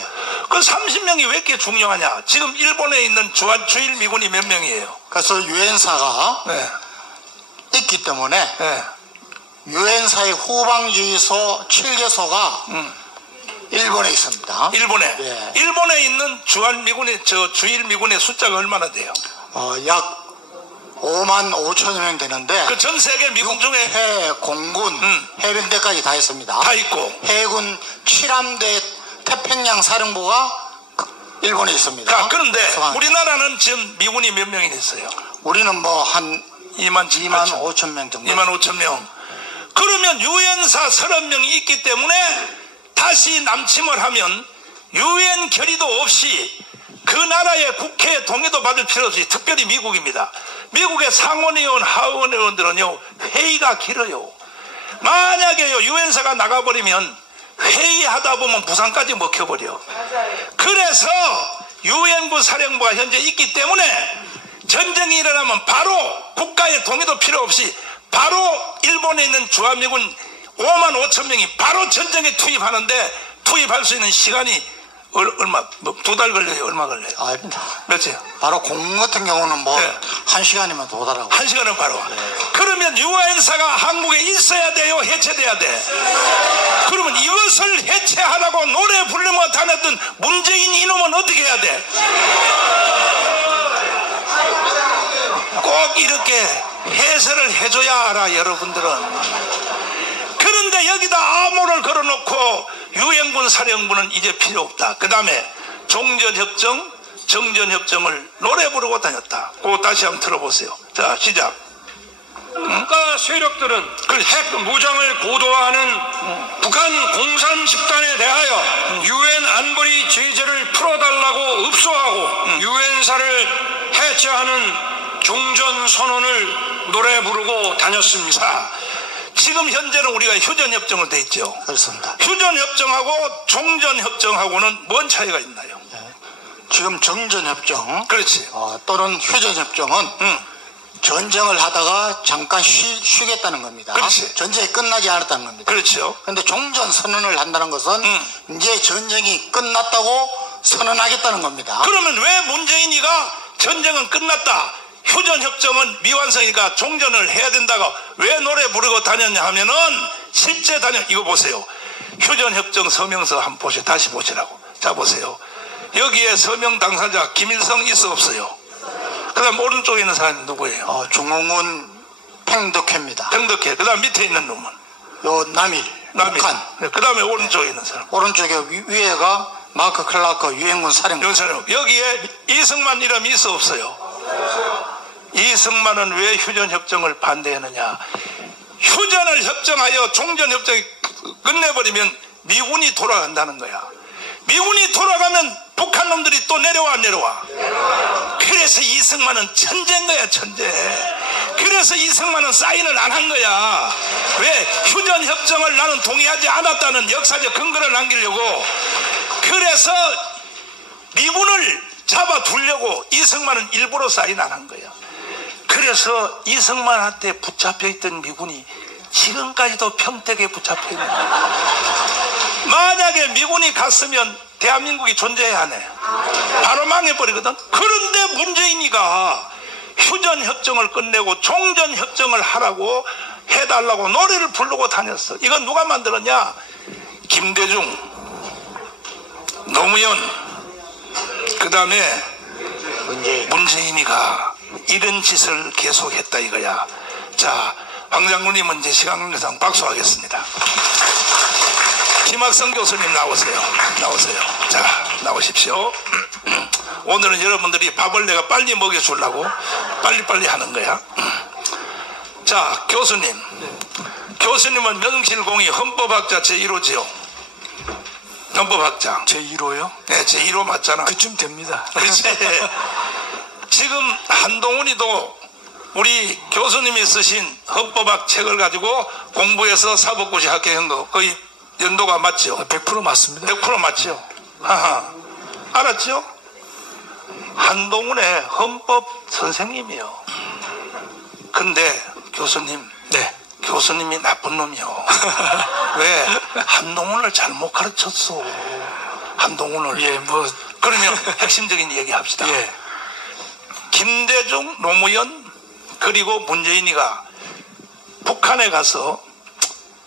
그 30명이 왜 이렇게 중요하냐? 지금 일본에 있는 주일 미군이 몇 명이에요? 그래서 유엔사가 네. 있기 때문에 네. 유엔사의 후방지휘소 7개소가 일본에 있습니다. 일본에. 예. 일본에 있는 주일 미군의 숫자가 얼마나 돼요? 약 5만 5천여 명 되는데 그 전 세계 미군 중에 해, 공군, 해병대까지 다 있습니다. 다 있고. 해군 7함대 태평양 사령부가 일본에 있습니다. 자, 그런데 소방. 우리나라는 지금 미군이 몇 명이 됐어요? 우리는 뭐 한 2만 5천 명 정도. 2만 5천 명. 그러면 유엔사 30명이 있기 때문에 다시 남침을 하면 유엔 결의도 없이 그 나라의 국회의 동의도 받을 필요 없이 특별히 미국입니다. 미국의 상원의원, 하원의원들은요 회의가 길어요. 만약에요 유엔사가 나가버리면 회의하다 보면 부산까지 먹혀버려. 그래서 유엔군 사령부가 현재 있기 때문에 전쟁이 일어나면 바로 국가의 동의도 필요 없이 바로 일본에 있는 주한미군 5만 5천 명이 바로 전쟁에 투입하는데 투입할 수 있는 시간이 얼마? 뭐 2달 걸려요? 얼마 걸려요? 아닙니다. 몇이요? 바로 공군 같은 경우는 뭐 네. 1시간이면 도달하고. 1시간은 바로. 그러면 유엔사가 한국에 있어야 돼요? 해체돼야 돼? 그러면 이것을 해체하라고 노래 부르며 다녔던 문재인 이놈은 어떻게 해야 돼? 꼭 이렇게 해설을 해줘야 알아 여러분들은. 그런데 여기다 암호를 걸어놓고 유엔군 사령부는 이제 필요 없다. 그 다음에 종전협정, 정전협정을 노래 부르고 다녔다. 그거 다시 한번 들어보세요. 자 시작. 국가 세력들은 핵 무장을 고도화하는 북한 공산 집단에 대하여 유엔 안보리 제재를 풀어달라고 읍소하고 유엔사를 해체하는 종전 선언을 노래 부르고 다녔습니다. 지금 현재는 우리가 휴전협정을 돼 있죠. 그렇습니다. 휴전협정하고 종전협정하고는 뭔 차이가 있나요? 지금 정전협정 그렇지. 또는 휴전협정은 전쟁을 하다가 잠깐 쉬겠다는 겁니다. 그렇지. 전쟁이 끝나지 않았다는 겁니다. 그렇죠. 그런데 종전선언을 한다는 것은 이제 전쟁이 끝났다고 선언하겠다는 겁니다. 그러면 왜 문재인이가 전쟁은 끝났다, 휴전협정은 미완성이니까 종전을 해야 된다고 왜 노래 부르고 다녔냐 하면은 실제 이거 보세요. 휴전협정 서명서 한번 보세요. 다시 보시라고. 자, 보세요. 여기에 서명 당사자 김일성 있어 없어요? 그 다음 오른쪽에 있는 사람이 누구예요? 중홍은 팽덕회입니다. 팽덕회. 그 다음 밑에 있는 놈은? 요 남일, 북한. 네, 그 다음에 오른쪽에 있는 사람. 오른쪽에 위에가 마크 클라크 유엔군 사령관. 이 사람. 여기에 이승만 이름이 있어 없어요? 이승만은 왜 휴전협정을 반대했느냐? 휴전을 협정하여 종전협정이 끝내버리면 미군이 돌아간다는 거야. 미군이 돌아가면 북한 놈들이 또 내려와 안 내려와? 그래서 이승만은 천재인 거야, 천재. 그래서 이승만은 사인을 안 한 거야. 왜? 휴전협정을 나는 동의하지 않았다는 역사적 근거를 남기려고. 그래서 미군을 잡아두려고 이승만은 일부러 사인 안 한 거야. 그래서 이승만한테 붙잡혀있던 미군이 지금까지도 평택에 붙잡혀있는 거야. 만약에 미군이 갔으면 대한민국이 존재해야 하네. 바로 망해버리거든. 그런데 문재인이가 휴전협정을 끝내고 종전협정을 하라고 해달라고 노래를 부르고 다녔어. 이건 누가 만들었냐? 김대중, 노무현, 그 다음에 문재인이가 이런 짓을 계속했다 이거야. 자, 황 장군님은 이제 시간 관계상 박수하겠습니다. 김학성 교수님 나오세요. 자, 나오십시오. 오늘은 여러분들이 밥을 내가 빨리 먹여주려고 빨리빨리 하는 거야. 자, 교수님. 교수님은 명실공히 헌법학자 제1호지요. 헌법학자. 제1호요? 네, 제1호 맞잖아. 그쯤 됩니다. 그렇지. 지금 한동훈이도 우리 교수님이 쓰신 헌법학 책을 가지고 공부해서 사법고시 합격한 거 거의 연도가 맞죠? 100% 맞습니다. 100% 맞죠? 아하. 알았죠? 한동훈의 헌법 선생님이요. 근데 교수님, 네. 교수님이 나쁜 놈이요. 왜? 한동훈을 잘못 가르쳤어. 한동훈을. 예, 뭐. 그러면 핵심적인 얘기 합시다. 예. 김대중, 노무현, 그리고 문재인이가 북한에 가서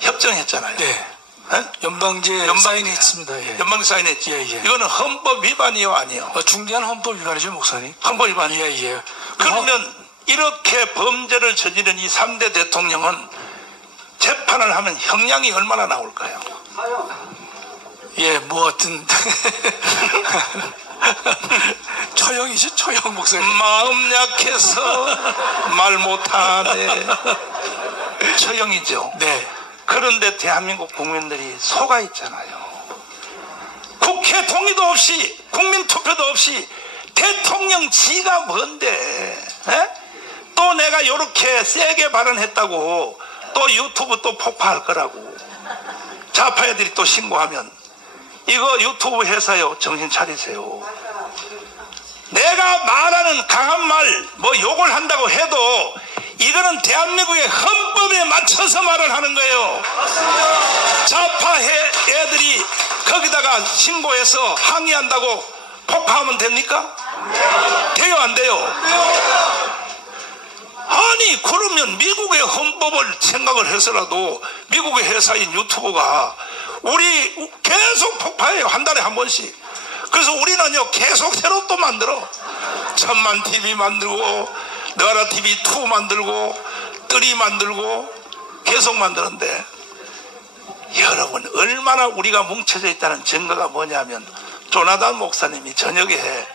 협정했잖아요. 네. 예? 연방제 사인했습니다. 예. 연방 사인했지. 예. 이거는 헌법 위반이요, 아니요? 중대한 헌법 위반이죠, 목사님? 헌법 위반이요. 예. 그러면 이렇게 범죄를 저지른 이 3대 대통령은 재판을 하면 형량이 얼마나 나올까요? 예, 뭐 어떤 처형이죠, 처형 목사님. 마음 약해서 말 못하네. 처형이죠. 네. 그런데 대한민국 국민들이 속아 있잖아요. 국회 동의도 없이 국민 투표도 없이 대통령 지가 뭔데? 에? 또 내가 이렇게 세게 발언했다고 또 유튜브 또 폭파할 거라고. 좌파 애들이 또 신고하면 이거 유튜브 회사요, 정신 차리세요. 내가 말하는 강한 말 뭐 욕을 한다고 해도 이거는 대한민국의 헌법에 맞춰서 말을 하는 거예요. 좌파 애들이 거기다가 신고해서 항의한다고 폭파하면 됩니까? 돼요, 안 돼요? 아니, 그러면 미국의 헌법을 생각을 해서라도 미국의 회사인 유튜브가 우리 계속 폭파해요. 한 달에 한 번씩. 그래서 우리는요 계속 새로 또 만들어. 천만 TV 만들고 너라 TV 2 만들고 3 만들고 계속 만드는데, 여러분 얼마나 우리가 뭉쳐져 있다는 증거가 뭐냐면 조나단 목사님이 저녁에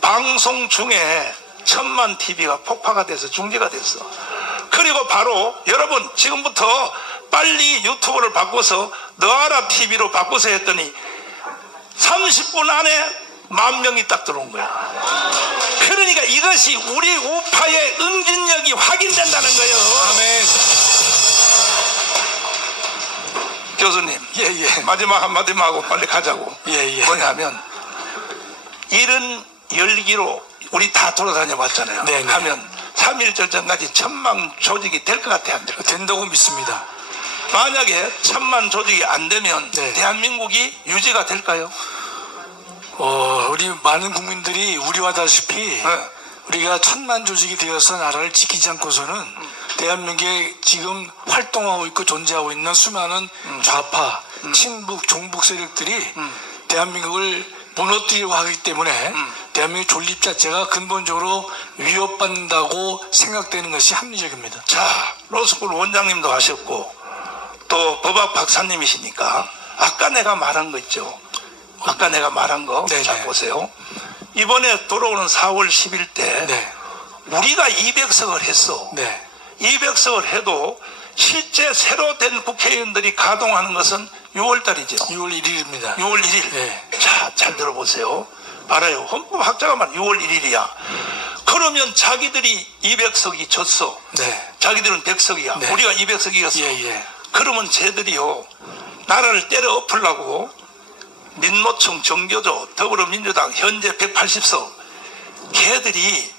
방송 중에 천만 TV가 폭파가 돼서 중지가 됐어. 그리고 바로 여러분 지금부터 빨리 유튜브를 바꿔서 너아라 TV로 바꾸세요 했더니 30분 안에 10,000명이 딱 들어온 거야. 그러니까 이것이 우리 우파의 응진력이 확인된다는 거예요. 아멘. 교수님, 예. 마지막 한마디만 하고 빨리 가자고. 예. 뭐냐면 이런 열기로 우리 다 돌아다녀 봤잖아요. 네네. 하면 3.1절 전까지 1,000만 조직이 될 것 같아, 안 될 것 같아? 된다고 믿습니다. 만약에 1,000만 조직이 안 되면 네. 대한민국이 유지가 될까요? 우리 많은 국민들이 우려하다시피 네. 우리가 1,000만 조직이 되어서 나라를 지키지 않고서는 대한민국에 지금 활동하고 있고 존재하고 있는 수많은 좌파, 친북, 종북 세력들이 대한민국을 무너뜨리려고 하기 때문에 대한민국 존립 자체가 근본적으로 위협받는다고 생각되는 것이 합리적입니다. 자, 로스쿨 원장님도 하셨고 또 법학 박사님이시니까 아까 내가 말한 거 있죠. 아까 내가 말한 거 네네. 잘 보세요. 이번에 돌아오는 4월 10일 때 네. 우리가 200석을 했어. 네. 200석을 해도 실제 새로 된 국회의원들이 가동하는 것은 6월 달이죠. 6월 1일입니다. 6월 1일. 네. 자, 잘 들어보세요. 알아요. 헌법학자가 말 6월 1일이야. 그러면 자기들이 200석이 졌어. 네. 자기들은 100석이야. 네. 우리가 200석이었어. 예. 그러면 쟤들이요, 나라를 때려 엎으려고 민노총, 정교조, 더불어민주당 현재 180석 걔들이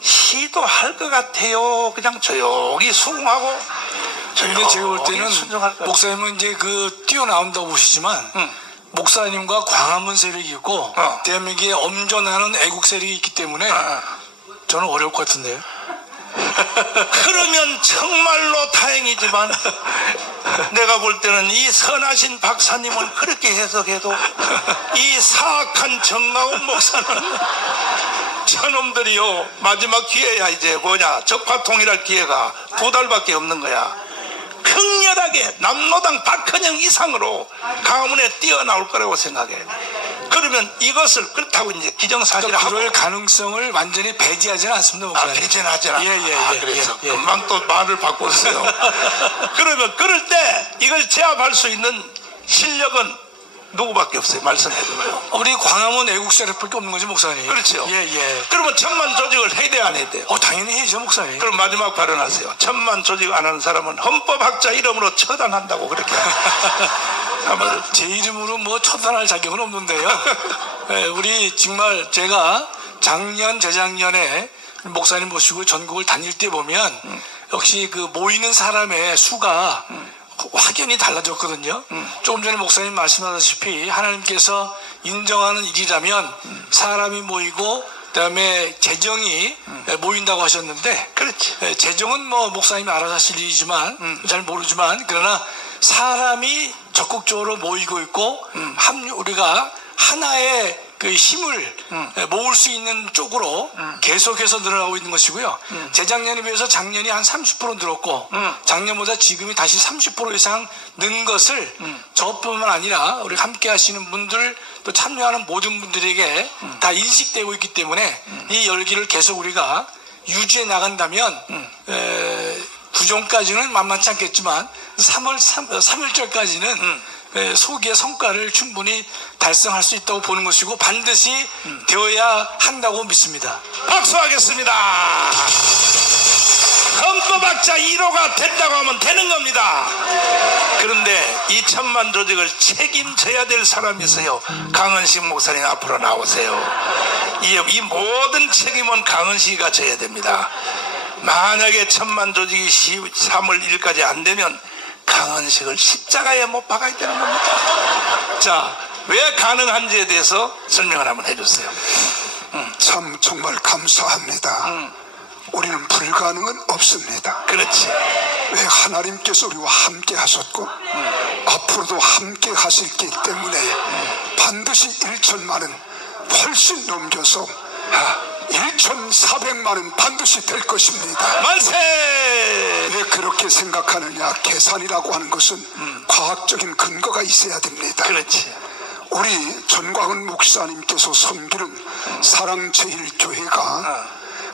시도할 것 같아요. 그냥 조용히 수긍하고 근데 제가 볼 때는 순종할 거예요. 목사님은 이제 그 뛰어나온다고 보시지만 목사님과 광화문 세력이 있고 대한민국에 엄전하는 애국 세력이 있기 때문에 저는 어려울 것 같은데요. 그러면 정말로 다행이지만 내가 볼 때는 이 선하신 박사님은 그렇게 해석해도 이 사악한 정마훈 목사는 저놈들이요 마지막 기회야. 이제 뭐냐, 적화 통일할 기회가 2달밖에 없는 거야. 극렬하게 남로당 박헌영 이상으로 강화문에 뛰어나올 거라고 생각해. 그러면 이것을 그렇다고 이제 기정사실하고 그럴 가능성을 완전히 배제하지는 않습니다, 목사님. 배제하잖아. 예. 그래서 예. 금방 또 말을 바꿨어요. 그러면 그럴 때 이걸 제압할 수 있는 실력은 누구밖에 없어요. 말씀해줘봐요. 우리 광화문 애국 세력밖에 없는 거죠, 목사님. 그렇죠. 예. 그러면 1,000만 조직을 해야 돼요, 안 해야 돼요? 당연히 해야죠, 목사님. 그럼 마지막 발언하세요. 1,000만 조직 안 하는 사람은 헌법학자 이름으로 처단한다고 그렇게. 한번 제 이름으로 뭐 처단할 자격은 없는데요. 예, 우리 정말 제가 작년, 재작년에 목사님 모시고 전국을 다닐 때 보면 역시 그 모이는 사람의 수가 확연히 달라졌거든요. 조금 전에 목사님 말씀하셨다시피 하나님께서 인정하는 일이라면 사람이 모이고 그다음에 재정이 모인다고 하셨는데, 그렇지. 재정은 뭐 목사님이 알아서 하실 일이지만 잘 모르지만, 그러나 사람이 적극적으로 모이고 있고 우리가 하나의 그 힘을 모을 수 있는 쪽으로 계속해서 늘어나고 있는 것이고요. 재작년에 비해서 작년이 한 30% 늘었고 작년보다 지금이 다시 30% 이상 는 것을 저뿐만 아니라 우리 함께 하시는 분들, 또 참여하는 모든 분들에게 다 인식되고 있기 때문에 이 열기를 계속 우리가 유지해 나간다면 구종까지는 만만치 않겠지만 3월절까지는 소기의 성과를 충분히 달성할 수 있다고 보는 것이고 반드시 되어야 한다고 믿습니다. 박수하겠습니다. 헌법학자 1호가 된다고 하면 되는 겁니다. 그런데 2,000만 조직을 책임져야 될 사람이 있어요. 강은식 목사님 앞으로 나오세요. 이 모든 책임은 강은식이가 져야 됩니다. 만약에 1,000만 조직이 3월 1일까지 안 되면 강은식을 십자가에 못 박아야 되는 겁니다. 자, 왜 가능한지에 대해서 설명을 한번 해주세요. 참 정말 감사합니다. 우리는 불가능은 없습니다. 그렇지. 왜 하나님께서 우리와 함께 하셨고 앞으로도 함께 하실기 때문에 반드시 1천만은 훨씬 넘겨서 1,400만은 반드시 될 것입니다. 만세! 왜 그렇게 생각하느냐? 계산이라고 하는 것은 과학적인 근거가 있어야 됩니다. 그렇지. 우리 전광훈 목사님께서 섬기는 사랑제일교회가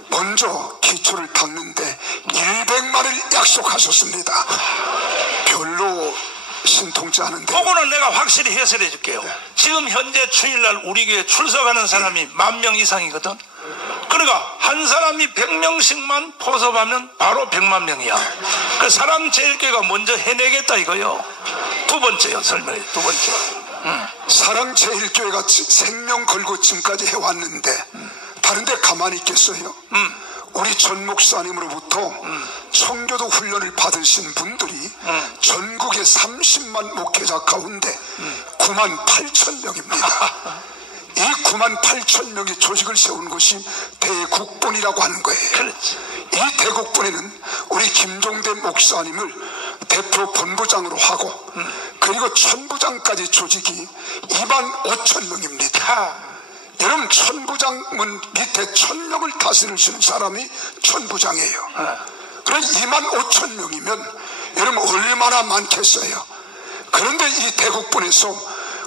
먼저 기초를 닦는데 100만을 약속하셨습니다. 별로 신통치 않은데 그거는 내가 확실히 해설해 줄게요. 지금 현재 주일날 우리 교회 출석하는 사람이 10,000명 이상이거든. 그러니까 한 사람이 100명씩만 포섭하면 바로 100만 명이야. 그 사랑제일교회가 먼저 해내겠다 이거요. 두 번째요. 설명해. 두 번째. 사랑제일교회가 생명 걸고 지금까지 해왔는데 다른 데 가만히 있겠어요? 우리 전 목사님으로부터 청교도 훈련을 받으신 분들이 전국의 30만 목회자 가운데 9만 8천 명입니다. 이 9만 8천 명이 조직을 세운 것이 대국본이라고 하는 거예요. 그렇지. 이 대국본에는 우리 김종대 목사님을 대표 본부장으로 하고 그리고 천부장까지 조직이 2만 5천 명입니다. 여러분, 천부장은 밑에 1,000명을 다스리는 사람이 천부장이에요. 그럼 2만 5천 명이면 여러분 얼마나 많겠어요. 그런데 이 대국본에서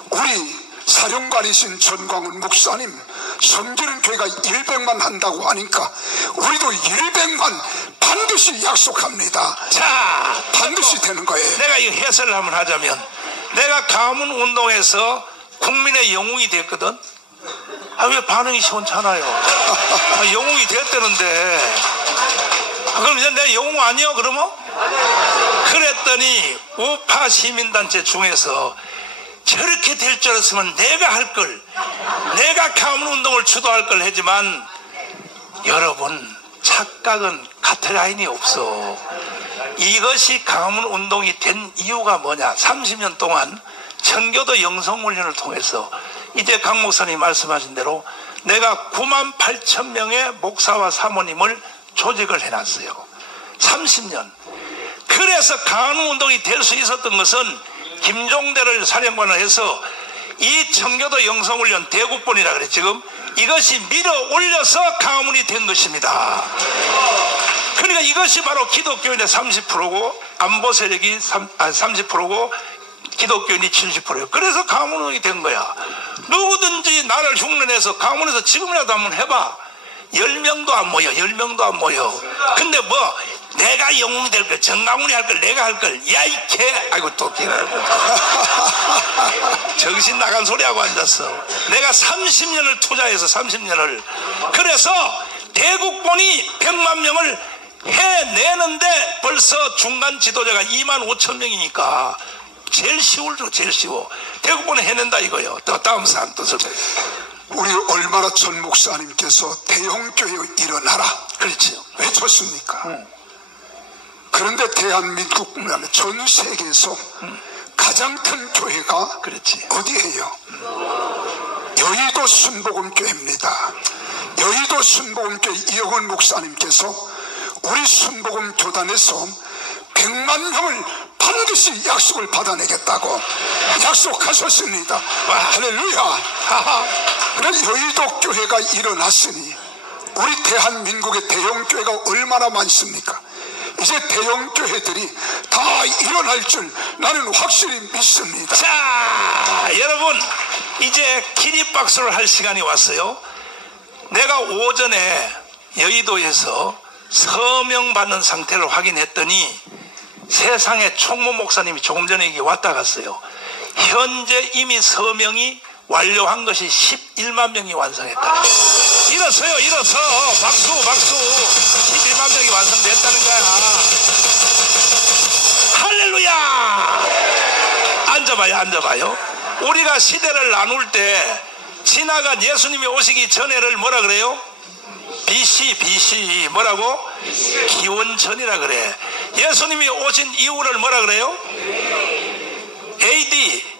우리 사령관이신 전광훈 목사님 섬기는 교회가 100만 한다고 하니까 우리도 100만 반드시 약속합니다. 자, 반드시 되는 거예요. 내가 이 해설을 한번 하자면, 내가 가문 운동에서 국민의 영웅이 됐거든. 왜 반응이 시원찮아요? 영웅이 됐다는데, 그럼 이제 내가 영웅 아니요? 그러면? 그랬더니 우파 시민단체 중에서 저렇게 될 줄 알았으면 내가 할 걸, 내가 가문 운동을 주도할 걸 하지만, 여러분, 착각은 카트라인이 없어. 이것이 가문 운동이 된 이유가 뭐냐? 30년 동안 청교도 영성훈련을 통해서 이제 강 목사님 말씀하신 대로 내가 9만 8천 명의 목사와 사모님을 조직을 해놨어요. 30년. 그래서 가문 운동이 될 수 있었던 것은 김종대를 사령관을 해서 이 청교도 영성훈련 대국본이라 그래. 지금 이것이 밀어 올려서 가문이 된 것입니다. 그러니까 이것이 바로 기독교인의 30%고 안보 세력이 30%고 기독교인이 70%예요. 그래서 가문이 된 거야. 누구든지 나를 흉내내서 가문에서 지금이라도 한번 해봐. 10명도 안 모여. 10명도 안 모여. 근데 뭐 내가 영웅이 될 걸, 정가문이 할 걸, 내가 할 걸. 야, 이 개. 아이고, 또 개라고. 정신 나간 소리하고 앉았어. 내가 30년을 투자해서 30년을. 그래서 대국본이 100만 명을 해내는데 벌써 중간 지도자가 2만 5천 명이니까 제일 쉬울죠. 제일 쉬워. 대국본이 해낸다 이거요. 또 다음 사람 또 설명해. 우리 얼마나 전 목사님께서 대형교회 일어나라 그렇죠. 외쳤습니까? 그런데 대한민국이라면 전 세계에서 가장 큰 교회가 그렇지. 어디예요? 여의도 순복음교회입니다. 여의도 순복음교회 이영훈 목사님께서 우리 순복음 교단에서 100만 명을 반드시 약속을 받아내겠다고 약속하셨습니다. 할렐루야. 그래서 여의도 교회가 일어났으니 우리 대한민국의 대형교회가 얼마나 많습니까? 이제 대형교회들이 다 일어날 줄 나는 확실히 믿습니다. 자, 여러분, 이제 기립박수를 할 시간이 왔어요. 내가 오전에 여의도에서 서명 받는 상태를 확인했더니 세상에 총무 목사님이 조금 전에 여기 왔다 갔어요. 현재 이미 서명이 완료한 것이 11만 명이 완성했다. 일어서요, 일어서. 박수, 박수. 11만 명이 완성됐다는 거야. 할렐루야. 앉아봐요, 앉아봐요. 우리가 시대를 나눌 때 지나간 예수님이 오시기 전에를 뭐라 그래요? BC 뭐라고? 기원전이라 그래. 예수님이 오신 이후를 뭐라 그래요? AD.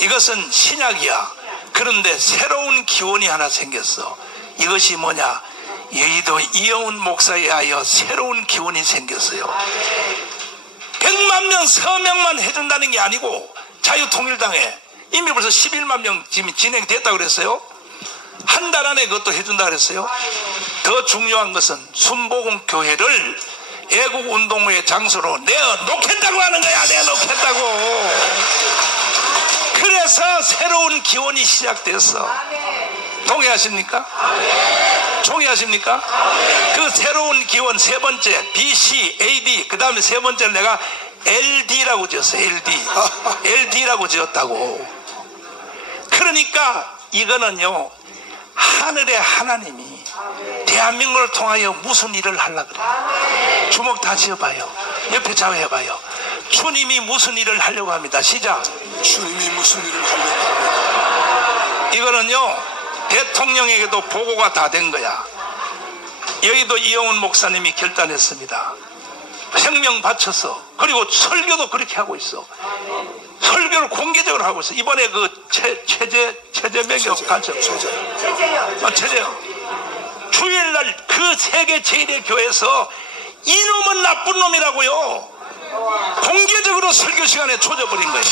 이것은 신약이야. 그런데 새로운 기원이 하나 생겼어. 이것이 뭐냐? 여의도 이영훈 목사에 의하여 새로운 기원이 생겼어요. 100만 명 서명만 해준다는 게 아니고 자유통일당에 이미 벌써 11만 명 지금 진행됐다고 그랬어요. 한 달 안에 그것도 해준다 그랬어요. 더 중요한 것은 순복음교회를 애국운동의 장소로 내어놓겠다고 하는 거야. 내어놓겠다고. 그래서 새로운 기원이 시작됐어. 동의하십니까? 동의하십니까? 그 새로운 기원 세 번째 BC, AD, 그 다음에 세 번째를 내가 LD라고 지었어요. LD라고 지었다고. 그러니까 이거는요, 하늘의 하나님이 대한민국을 통하여 무슨 일을 하려고 그래. 주먹 다 지어봐요. 옆에 좌우해봐요. 주님이 무슨 일을 하려고 합니다. 시작. 주님이 무슨 일을 하려고 합니다. 이거는요, 대통령에게도 보고가 다 된 거야. 여의도 이영훈 목사님이 결단했습니다. 생명 바쳐서, 그리고 설교도 그렇게 하고 있어. 설교를 공개적으로 하고 있어. 이번에 그 최재백역 간첩. 최재혁. 주일날 그 세계 제1의 교회에서 이놈은 나쁜 놈이라고요. 공개적으로 설교 시간에 조져버린 거예요.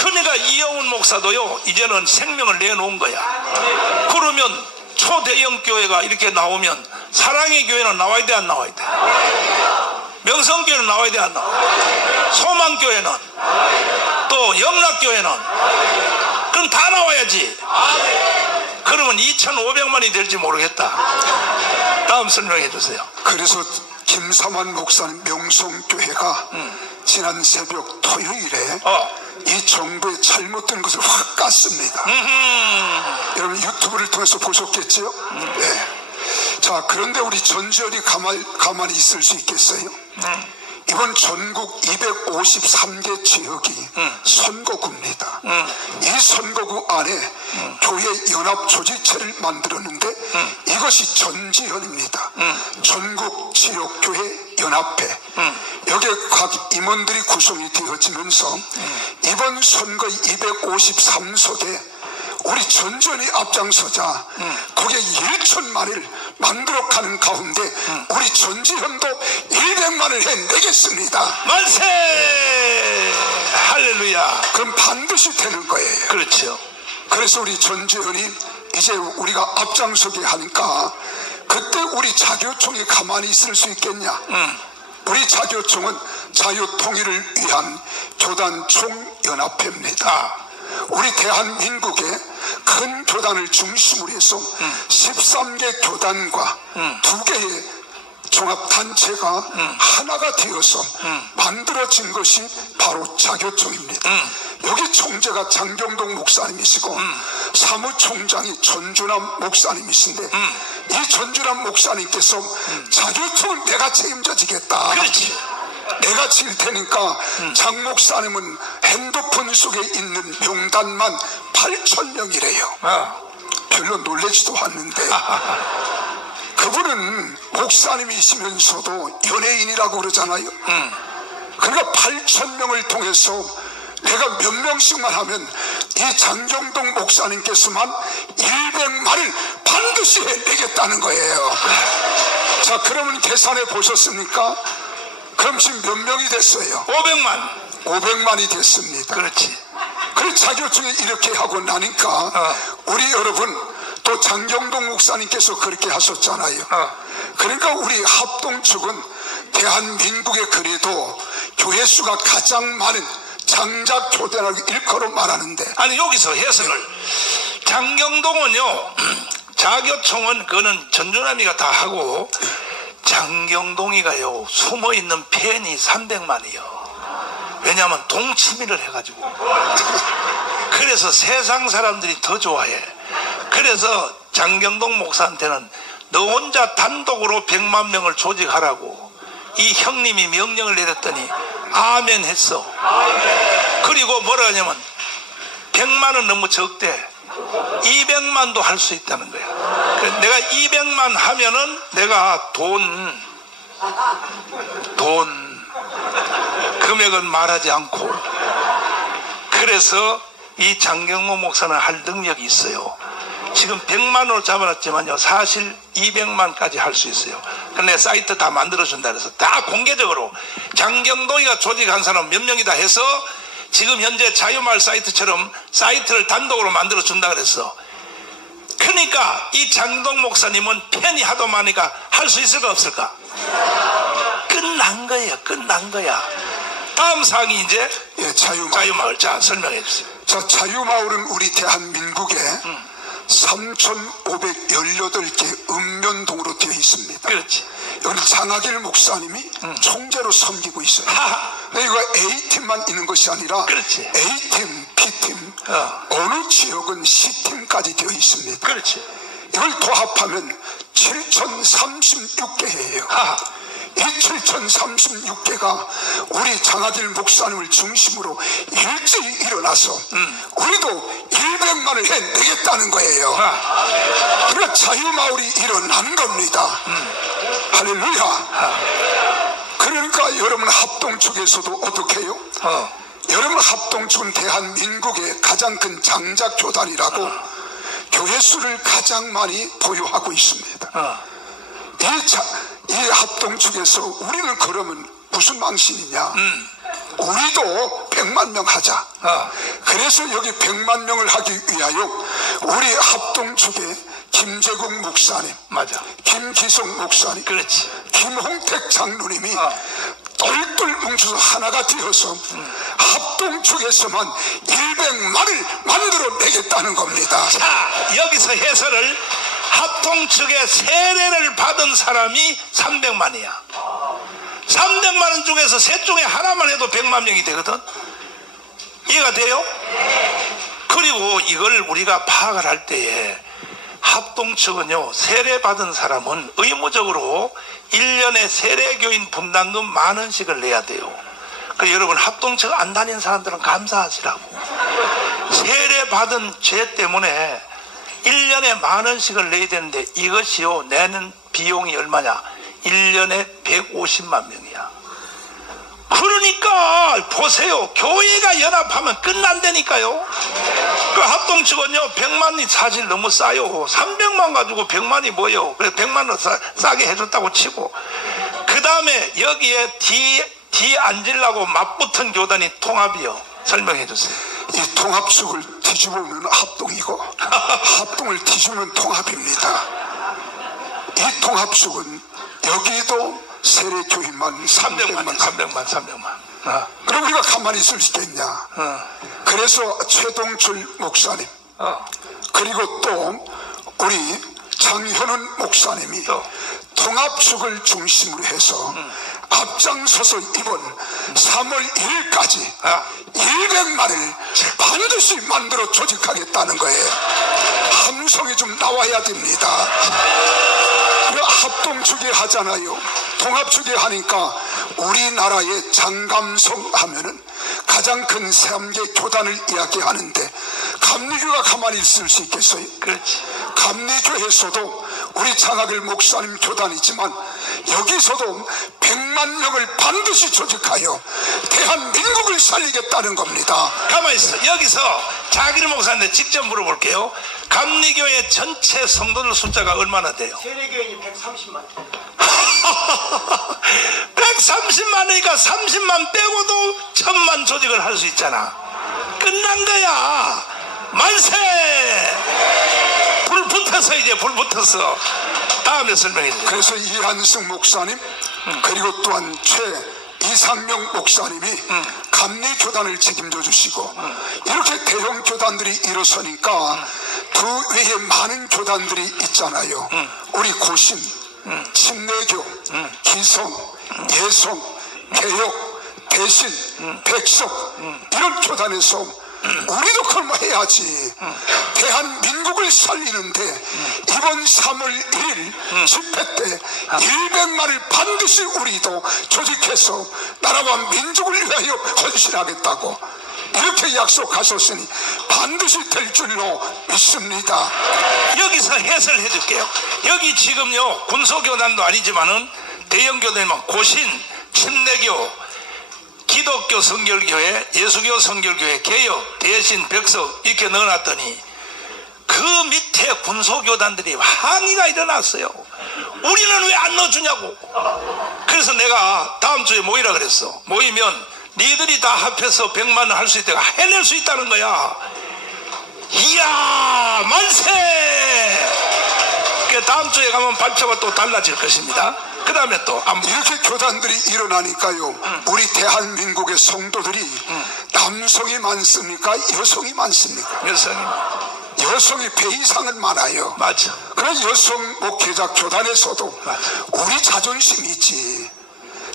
그러니까 이영훈 목사도요, 이제는 생명을 내놓은 거야. 그러면 초대형 교회가 이렇게 나오면 사랑의 교회는 나와야 돼, 안 나와야 돼? 명성교회는 나와야 돼, 안 나와? 소망교회는, 또 영락교회는, 그럼 다 나와야지. 그러면 2,500만이 될지 모르겠다. 다음 설명해 주세요. 그래서 김삼환 목사님 명성교회가 지난 새벽 토요일에 이 정부의 잘못된 것을 확 깠습니다. 여러분 유튜브를 통해서 보셨겠죠? 네. 자, 그런데 우리 전지현이 가만히 있을 수 있겠어요? 이번 전국 253개 지역이 선거구입니다. 이 선거구 안에 교회 연합 조직체를 만들었는데 이것이 전지현입니다. 전국 지역교회 연합회. 여기에 각 임원들이 구성이 되어지면서 이번 선거 253석에 우리 전지현이 앞장서자 거기에 1천만을 만들어가는 가운데 우리 전지현도 100만을 해내겠습니다. 만세! 할렐루야. 그럼 반드시 되는 거예요. 그렇죠. 그래서 우리 전지현이 이제 우리가 앞장서게 하니까 그때 우리 자교총이 가만히 있을 수 있겠냐? 우리 자교총은 자유통일을 위한 교단 총연합회입니다. 우리 대한민국의 큰 교단을 중심으로 해서 13개 교단과 2개의 종합단체가 하나가 되어서 만들어진 것이 바로 자교총입니다. 여기 총재가 장경동 목사님이시고 사무총장이 전준환 목사님이신데 이 전준환 목사님께서 자교총은 내가 책임져 지겠다. 그렇지. 내가 질 테니까 장 목사님은 핸드폰 속에 있는 명단만 8,000명이래요. 별로 놀라지도 않는데 그분은 목사님이시면서도 연예인이라고 그러잖아요. 그러니까 8,000명을 통해서 내가 몇 명씩만 하면 이 장경동 목사님께서만 100만을 반드시 해내겠다는 거예요. 자, 그러면 계산해 보셨습니까? 그럼 지금 몇 명이 됐어요? 500만. 500만이 됐습니다. 그렇지. 그래 자교총이 이렇게 하고 나니까 우리 여러분 또 장경동 목사님께서 그렇게 하셨잖아요. 그러니까 우리 합동 측은 대한민국에 그래도 교회 수가 가장 많은 장작 교대라고 일컬어 말하는데 아니 여기서 해석을 장경동은요 자교총은 그거는 전준환이가 다 하고 장경동이가요 숨어있는 팬이 300만이요. 왜냐하면 동치미를 해가지고 그래서 세상 사람들이 더 좋아해. 그래서 장경동 목사한테는 너 혼자 단독으로 100만 명을 조직하라고 이 형님이 명령을 내렸더니 아멘 했어. 그리고 뭐라 하냐면 100만은 너무 적대 200만도 할 수 있다는 거야. 그래서 내가 200만 하면은 내가 돈 금액은 말하지 않고 그래서 이 장경모 목사는 할 능력이 있어요. 지금 100만으로 잡아놨지만요 사실 200만까지 할 수 있어요. 근데 사이트 다 만들어준다 그래서 다 공개적으로 장경동이가 조직한 사람 몇 명이다 해서 지금 현재 자유마을 사이트처럼 사이트를 단독으로 만들어준다 그랬어. 그러니까 이 장동 목사님은 팬이 하도 많으니까 할 수 있을까 없을까? 끝난 거예요. 끝난 거야. 다음 사항이 이제 자유마을. 자 설명해 주세요. 자, 자유마을은 우리 대한민국에 3,518개 읍면동으로 되어 있습니다. 그렇지. 여기 장학일 목사님이 총재로 섬기고 있어요. 근데 이거 A팀만 있는 것이 아니라 그렇지. A팀, B팀, 어느 지역은 C팀까지 되어 있습니다. 그렇지. 이걸 도합하면 7,036개예요. 이 7036개가 우리 장하길 목사님을 중심으로 일제히 일어나서 우리도 100만을 해내겠다는 거예요. 그러니까 자유마을이 일어난 겁니다. 할렐루야. 그러니까 여러분 합동 측에서도 어떻게 해요? 여러분 합동 측은 대한민국의 가장 큰 장작 교단이라고 교회 수를 가장 많이 보유하고 있습니다. 이 합동 측에서 우리는 그러면 무슨 망신이냐? 우리도 100만 명 하자. 그래서 여기 100만 명을 하기 위하여 우리 합동 측에 김재국 목사님, 맞아. 김기성 목사님, 그렇지. 김홍택 장로님이 똘똘 뭉쳐서 하나가 되어서 합동 측에서만 100만을 만들어내겠다는 겁니다. 자, 여기서 해설을 합동 측의 세례를 받은 사람이 300만이야. 300만 중에서 셋 중에 하나만 해도 100만 명이 되거든. 이해가 돼요? 그리고 이걸 우리가 파악을 할 때에 합동 측은요, 세례 받은 사람은 의무적으로 1년에 세례교인 분담금 10,000원씩을 내야 돼요. 그 여러분 합동 측 안 다닌 사람들은 감사하시라고. 세례 받은 죄 때문에 1년에 10,000원씩을 내야 되는데 이것이요, 내는 비용이 얼마냐? 1년에 150만 명이야. 그러니까 보세요, 교회가 연합하면 끝난다니까요. 그 합동 측은요, 100만이 사실 너무 싸요. 300만 가지고 100만이 뭐예요? 그래서 100만원 싸게 해줬다고 치고, 그 다음에 여기에 뒤 앉으려고 맞붙은 교단이 통합이요. 설명해 주세요. 이 통합축을 뒤집으면 합동이고 합동을 뒤집으면 통합입니다. 이 통합축은 여기도 세례교인만 300만. 그럼 우리가 가만히 있을 수 있겠냐? 그래서 최동철 목사님, 그리고 또 우리 장현은 목사님이 통합축을 중심으로 해서 앞장서서 이번 3월 1일까지 100만을 반드시 만들어 조직하겠다는 거예요. 함성이 좀 나와야 됩니다. 합동축에 하잖아요. 통합축에 하니까 우리나라의 장감성 하면은 가장 큰 3개 교단을 이야기하는데 감리교가 가만히 있을 수 있겠어요? 그렇지. 감리교에서도 우리 장하길 목사님 교단이지만 여기서도 100만 명을 반드시 조직하여 대한민국을 살리겠다는 겁니다. 가만히 있어. 여기서 장하길 목사님한테 직접 물어볼게요. 감리교의 전체 성도들 숫자가 얼마나 돼요? 세례교인이 130만. 130만이니까 30만 빼고도 1000만 조직을 할 수 있잖아. 끝난 거야. 만세! 불 붙었어. 이제 불 붙었어. 다음에 설명해 주세요. 그래서 이한승 목사님 그리고 또한 이상명 목사님이 감리교단을 책임져 주시고 이렇게 대형 교단들이 일어서니까 그 외에 많은 교단들이 있잖아요. 우리 고신, 침례교, 기성, 예성, 개혁, 대신, 백석 이런 교단에서 우리도 그걸 뭐 해야지. 대한민국을 살리는데 이번 3월 1일 집회 때 100만을 반드시 우리도 조직해서 나라와 민족을 위하여 헌신하겠다고 이렇게 약속하셨으니 반드시 될 줄로 믿습니다. 여기서 해설해 줄게요. 여기 지금요, 군소교단도 아니지만은 대형교단이면 고신, 침례교, 기독교 성결교회, 예수교 성결교회, 개혁, 대신, 백석 이렇게 넣어놨더니 그 밑에 군소교단들이 항의가 일어났어요. 우리는 왜 안 넣어주냐고. 그래서 내가 다음 주에 모이라 그랬어. 모이면 니들이 다 합해서 100만원 할 수 있다가 해낼 수 있다는 거야. 이야, 만세! 다음 주에 가면 발표가 또 달라질 것입니다. 그 다음에 또 이렇게 교단들이 일어나니까요, 우리 대한민국의 성도들이 남성이 많습니까? 여성이 많습니까? 여성이 배 이상은 많아요. 맞아. 그런 여성 목회자 교단에서도 맞아. 우리 자존심이 있지.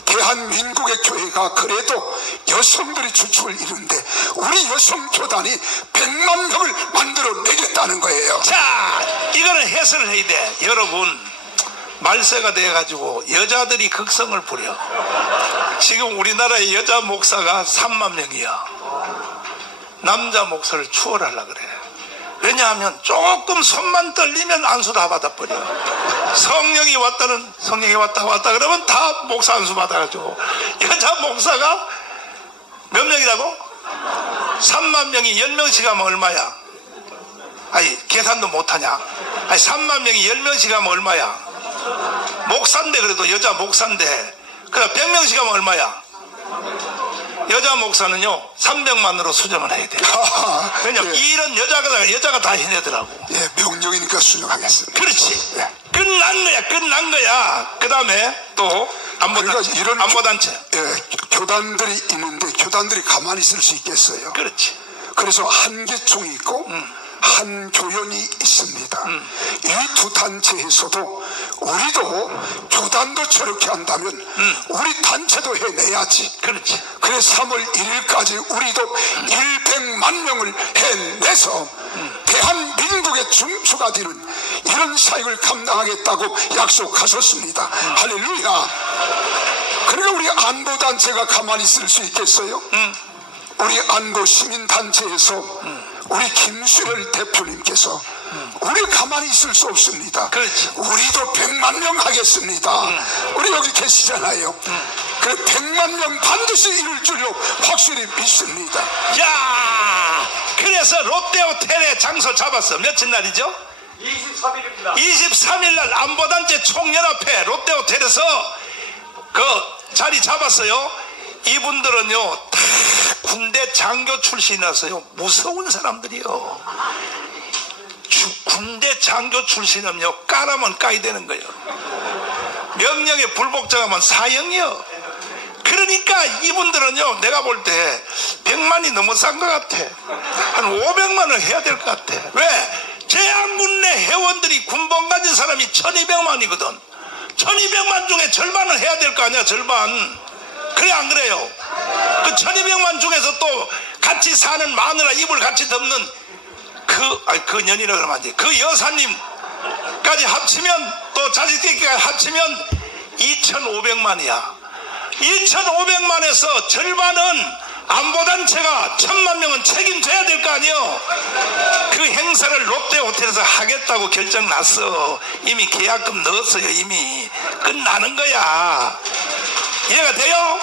대한민국의 교회가 그래도 여성들이 주축을 이루는데 우리 여성 교단이 100만 명을 만들어내겠다는 거예요. 자, 이거는 해설을 해야 돼. 여러분, 말세가 돼가지고 여자들이 극성을 부려. 지금 우리나라의 여자 목사가 3만 명이야. 남자 목사를 추월하려고 그래. 왜냐하면 조금 손만 떨리면 안수 다 받아버려. 성령이 왔다 그러면 다 목사 안수 받아가지고 여자 목사가 몇 명이라고? 3만 명이 10명씩 하면 얼마야? 아니 계산도 못하냐? 아니 3만 명이 10명씩 하면 얼마야? 목사인데 그래도 여자 목사인데 그래 100명씩 하면 얼마야? 여자 목사는요 300만으로 수정을 해야 돼요. 왜냐면 예. 일은 여자가 다 해내더라고. 예, 명령이니까 수정하겠습니다. 그렇지. 예. 끝난 거야. 그 다음에 또 그러니까 이런 안보단체. 예, 교단들이 있는데 교단들이 가만히 있을 수 있겠어요? 그렇지. 그래서 한계총이 있고 한 교연이 있습니다. 이 두 단체에서도 우리도 교단도 저렇게 한다면 우리 단체도 해내야지. 그렇지. 그래서 3월 1일까지 우리도 100만 명을 해내서 대한민국의 중추가 되는 이런 사역을 감당하겠다고 약속하셨습니다. 할렐루야. 그러니까 우리 안보단체가 가만히 있을 수 있겠어요? 우리 안보 시민단체에서 우리 김수렬 대표님께서 우리 가만히 있을 수 없습니다. 그렇지. 우리도 100만 명 하겠습니다. 우리 여기 계시잖아요. 그 100만 명 반드시 이룰 줄로 확실히 믿습니다. 야, 그래서 롯데호텔에 장소 잡았어. 며칠 날이죠? 23일입니다. 23일 날 안보단체 총연합회 롯데호텔에서 그 자리 잡았어요. 이분들은요 다 군대 장교 출신이라서요 무서운 사람들이요. 군대 장교 출신은요 까라면 까야 되는 거예요. 명령에 불복종하면 사형이요. 그러니까 이분들은요 내가 볼 때 100만이 너무 싼 것 같아. 한 500만 원 해야 될 것 같아. 왜? 제한군 내 회원들이 군번 가진 사람이 1200만이거든 1200만 중에 절반은 해야 될 거 아니야. 절반. 그래 안 그래요? 그 1200만 중에서 또 같이 사는 마누라 입을 같이 덮는 그 년이라 그러면 안 돼. 그 여사님까지 합치면 또 자식들까지 합치면 2500만이야 2500만에서 절반은 안보단체가 1000만 명은 책임져야 될 거 아니에요. 그 행사를 롯데호텔에서 하겠다고 결정 났어. 이미 계약금 넣었어요. 이미 끝나는 거야. 이해가 돼요?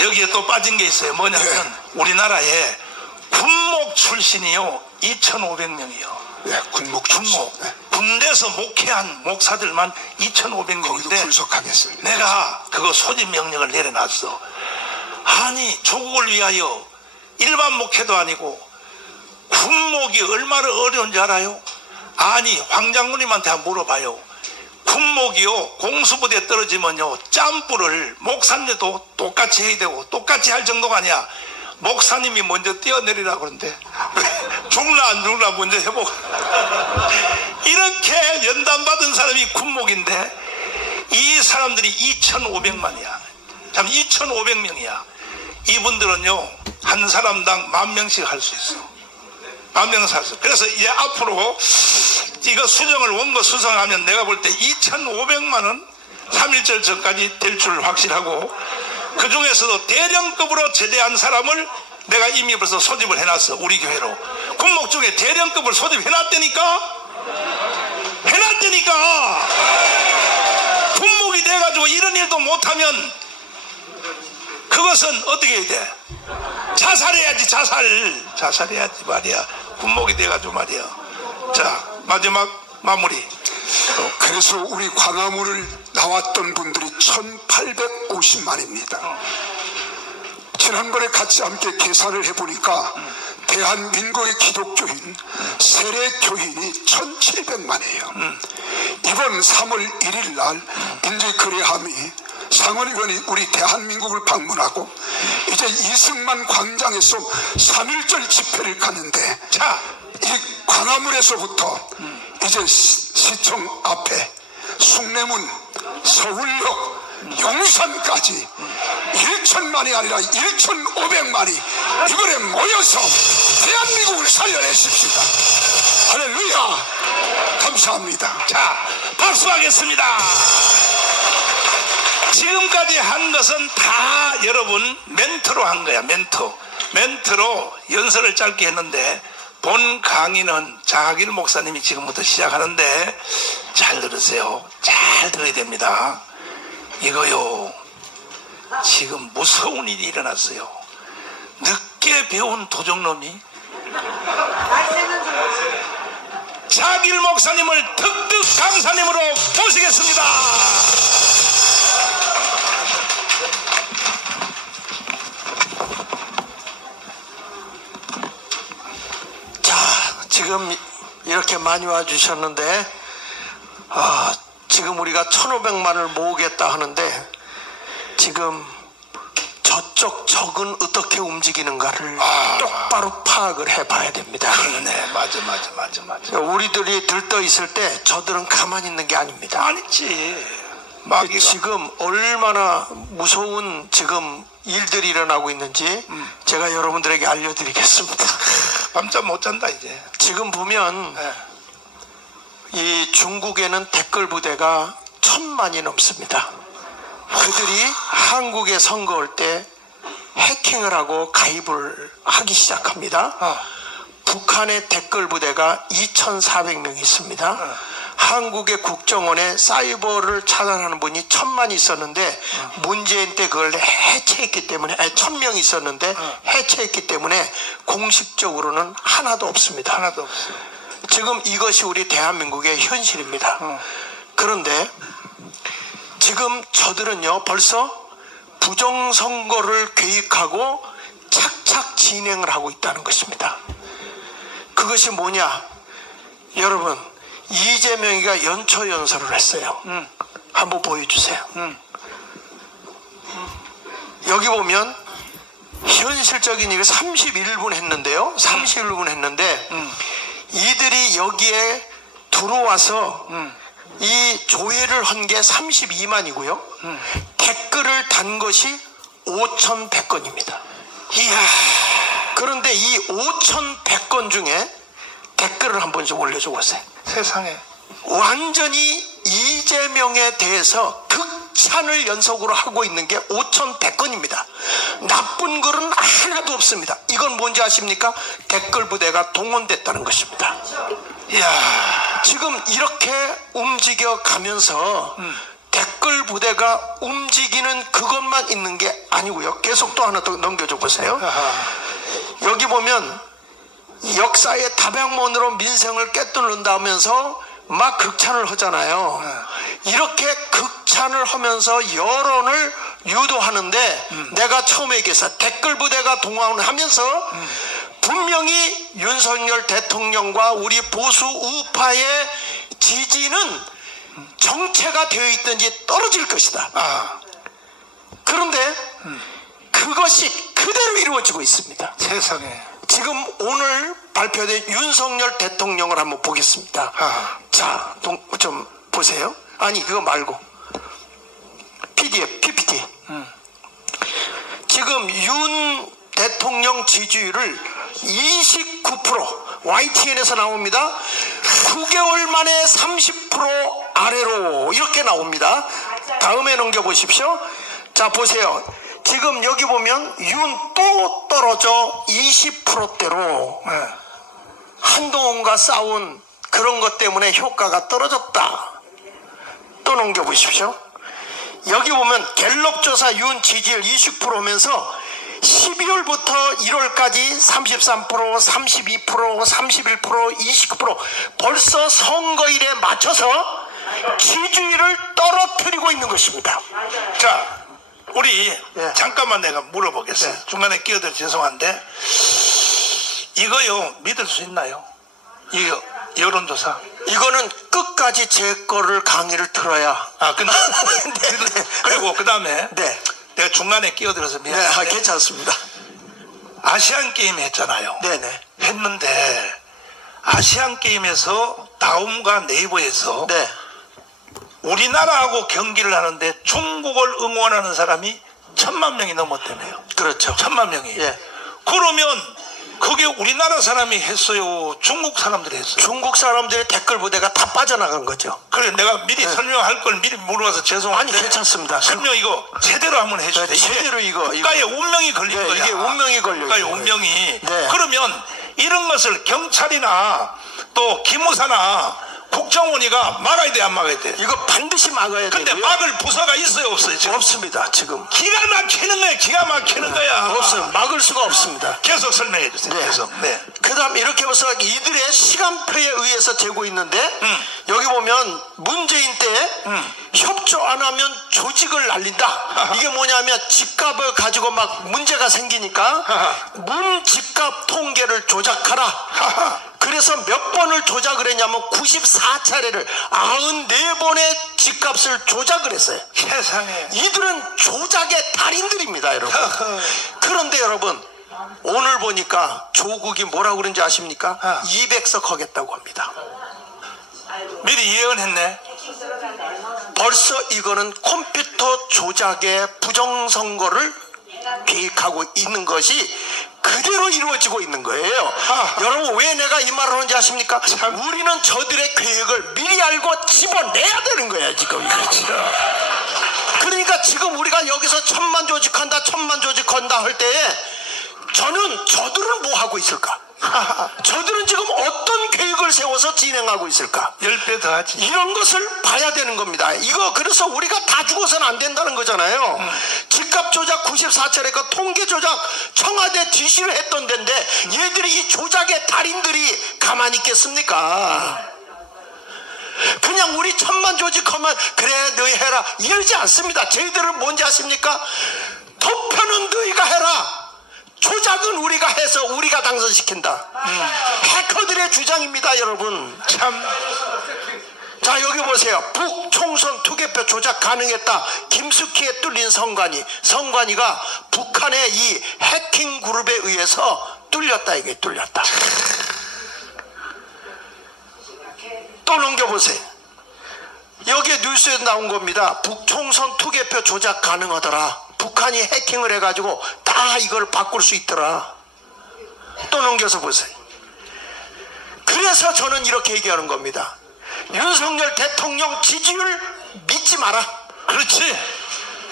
여기에 또 빠진 게 있어요. 뭐냐면 우리나라에 군목 출신이요 2500명이요. 네, 군목 출신. 군대에서 목회한 목사들만 거기도 2500명인데 출석하겠습니다. 내가 그거 소집 명령을 내려놨어. 아니 조국을 위하여 일반 목회도 아니고 군목이 얼마나 어려운지 알아요? 아니 황 장군님한테 한번 물어봐요. 군목이요 공수부대에 떨어지면요 짬불을 목사님도 똑같이 해야 되고 똑같이 할 정도가 아니야. 목사님이 먼저 뛰어내리라고 그러는데 죽나 안 죽나 먼저 해보고 이렇게 연단받은 사람이 군목인데 이 사람들이 2500만이야. 참 2500명이야. 이분들은요 한 사람당 10,000명씩 할 수 있어. 10,000명 살 수 있어. 그래서 이제 앞으로 이거 수정을 원고 수정하면 내가 볼 때 2500만은 3.1절 전까지 될 줄 확실하고 그 중에서도 대령급으로 제대한 사람을 내가 이미 벌써 소집을 해놨어. 우리 교회로 군목 중에 대령급을 소집해놨다니까. 군목이 돼가지고 이런 일도 못하면 그것은 어떻게 해야 돼? 자살해야지. 자살해야지 말이야. 군목이 돼가지고 말이야. 자 마지막 마무리. 그래서 우리 광화문을 나왔던 분들이 1850만입니다. 지난번에 같이 함께 계산을 해보니까 대한민국의 기독교인 세례교인이 1700만이에요. 이번 3월 1일 날 인재거래함이 상원의원이 우리 대한민국을 방문하고 이제 이승만 광장에서 3.1절 집회를 가는데 자, 이 광화문에서부터 이제 시청 앞에 숭례문, 서울역, 용산까지 1,000만이 아니라 1,500만이 이번에 모여서 대한민국을 살려내십시다. 할렐루야. 감사합니다. 자, 박수. 박수하겠습니다. 지금까지 한 것은 다 여러분 멘토로 한 거야. 멘토로 연설을 짧게 했는데 본 강의는 장학일 목사님이 지금부터 시작하는데 잘 들으세요. 잘 들어야 됩니다. 이거요, 지금 무서운 일이 일어났어요. 늦게 배운 도적놈이 장학일 목사님을 특급 강사님으로 모시겠습니다. 지금 이렇게 많이 와주셨는데 지금 우리가 1,500만을 모으겠다 하는데 지금 저쪽 적은 어떻게 움직이는가를 똑바로 파악을 해봐야 됩니다. 네, 맞아. 우리들이 들떠 있을 때 저들은 가만히 있는 게 아닙니다. 아니지. 마귀가. 지금 얼마나 무서운 지금 일들이 일어나고 있는지 제가 여러분들에게 알려드리겠습니다. 밤잠 못 잔다 이제. 지금 보면 네. 이 중국에는 댓글 부대가 1,000만이 넘습니다. 그들이 한국에 선거 올 때 해킹을 하고 가입을 하기 시작합니다. 북한의 댓글 부대가 2,400명 있습니다. 한국의 국정원에 사이버를 차단하는 분이 1,000만 있었는데 문재인 때 그걸 해체했기 때문에 1,000명 있었는데 해체했기 때문에 공식적으로는 하나도 없습니다. 하나도 없어. 지금 이것이 우리 대한민국의 현실입니다. 그런데 지금 저들은요 벌써 부정선거를 계획하고 착착 진행을 하고 있다는 것입니다. 그것이 뭐냐? 여러분, 이재명이가 연초연설을 했어요. 한번 보여주세요. 여기 보면 현실적인 얘기 31분 했는데요. 31분 했는데 이들이 여기에 들어와서 이 조회를 한 게 32만이고요. 댓글을 단 것이 5,100건입니다. 이야. 그런데 이 5,100건 중에 댓글을 한번 좀 올려줘 보세요. 세상에. 완전히 이재명에 대해서 극찬을 연속으로 하고 있는 게 5,100건입니다. 나쁜 글은 하나도 없습니다. 이건 뭔지 아십니까? 댓글 부대가 동원됐다는 것입니다. 이야. 지금 이렇게 움직여 가면서 댓글 부대가 움직이는 그것만 있는 게 아니고요. 계속 또 하나 더 넘겨줘 보세요. 여기 보면 역사의 담양몬으로 민생을 꿰뚫는다 하면서 막 극찬을 하잖아요. 이렇게 극찬을 하면서 여론을 유도하는데 내가 처음에 얘기했어. 댓글 부대가 동원하면서 분명히 윤석열 대통령과 우리 보수 우파의 지지는 정체가 되어 있든지 떨어질 것이다. 그런데 그것이 그대로 이루어지고 있습니다. 세상에. 지금 오늘 발표된 윤석열 대통령을 한번 보겠습니다. 자, 좀 보세요. 아니 그거 말고 PDF, PPT. 지금 윤 대통령 지지율을 29% YTN에서 나옵니다. 9개월 만에 30% 아래로 이렇게 나옵니다. 다음에 넘겨보십시오. 자 보세요. 지금 여기 보면 윤 또 떨어져 20%대로 한동훈과 싸운 그런 것 때문에 효과가 떨어졌다. 또 넘겨보십시오. 여기 보면 갤럽 조사 윤 지지율 20%면서 12월부터 1월까지 33%, 32%, 31%, 29% 벌써 선거일에 맞춰서 지지율을 떨어뜨리고 있는 것입니다. 자, 우리 잠깐만 내가 물어보겠어요. 네. 중간에 끼어들어 죄송한데 이거요 믿을 수 있나요? 이거 여론조사. 이거는 끝까지 제 거를 강의를 들어야. 근데 그리고 그 다음에 네. 내가 중간에 끼어들어서 네, 미안한데 괜찮습니다. 아시안 게임 했잖아요. 네네. 했는데 아시안 게임에서 다음과 네이버에서 네. 우리나라하고 경기를 하는데 중국을 응원하는 사람이 1,000만 명이 넘었다며요. 그렇죠. 1,000만 명이. 예. 그러면 그게 우리나라 사람이 했어요? 중국 사람들이 했어요? 중국 사람들의 댓글 부대가 다 빠져나간 거죠. 그래 내가 미리 설명할 걸 미리 물어봐서 죄송한데 아니, 괜찮습니다. 설명 이거 제대로 한번 해주세요. 네, 제대로 이거 국가의 운명이 걸린 네, 거야. 이게 운명이 걸려 국가의 있는 운명이. 네. 그러면 이런 것을 경찰이나 또 기무사나 국정원이가 막아야 돼 안 막아야 돼? 이거 반드시 막아야 근데 되고요. 막을 부서가 있어요 없어요 지금? 없습니다. 지금 기가 막히는 거야 기가 막히는 거야. 없어요. 막을 수가 없습니다. 계속 설명해 주세요. 네. 계속. 네. 그다음 이렇게 해서 이들의 시간표에 의해서 재고 있는데 여기 보면 문재인 때 협조 안 하면 조직을 날린다. 이게 뭐냐면 집값을 가지고 막 문제가 생기니까 문 집값 통계를 조작하라. 그래서 몇 번을 조작을 했냐면 94차례를 94번의 집값을 조작을 했어요. 세상에. 이들은 조작의 달인들입니다, 여러분. 그런데 여러분 오늘 보니까 조국이 뭐라고 그런지 아십니까? 200석 하겠다고 합니다. 미리 예언했네. 벌써 이거는 컴퓨터 조작의 부정선거를 계획하고 있는 것이 그대로 이루어지고 있는 거예요. 여러분 왜 내가 이 말을 하는지 아십니까? 우리는 저들의 계획을 미리 알고 집어내야 되는 거야 지금. 그러니까 지금 우리가 여기서 천만 조직한다 할 때에 저들은 뭐 하고 있을까? 저들은 지금 어떤 계획을 세워서 진행하고 있을까? 10배 더 하지. 이런 것을 봐야 되는 겁니다. 이거 그래서 우리가 다 죽어서는 안 된다는 거잖아요. 집값 조작 94차례가 통계 조작 청와대 지시를 했던 데인데 얘들이 이 조작의 달인들이 가만히 있겠습니까? 그냥 우리 천만 조직하면 그래 너희 해라 이러지 않습니다. 저희들은 뭔지 아십니까? 투표는 너희가 해라. 조작은 우리가 해서 우리가 당선시킨다. 해커들의 주장입니다, 여러분. 참. 자, 여기 보세요. 북총선 투개표 조작 가능했다. 김숙희에 뚫린 성관이가 북한의 이 해킹 그룹에 의해서 뚫렸다. 이게 뚫렸다. 또 넘겨보세요. 여기에 뉴스에 나온 겁니다. 북총선 투개표 조작 가능하더라. 북한이 해킹을 해가지고 다 이걸 바꿀 수 있더라. 또 넘겨서 보세요. 그래서 저는 이렇게 얘기하는 겁니다. 윤석열 대통령 지지율 믿지 마라. 그렇지.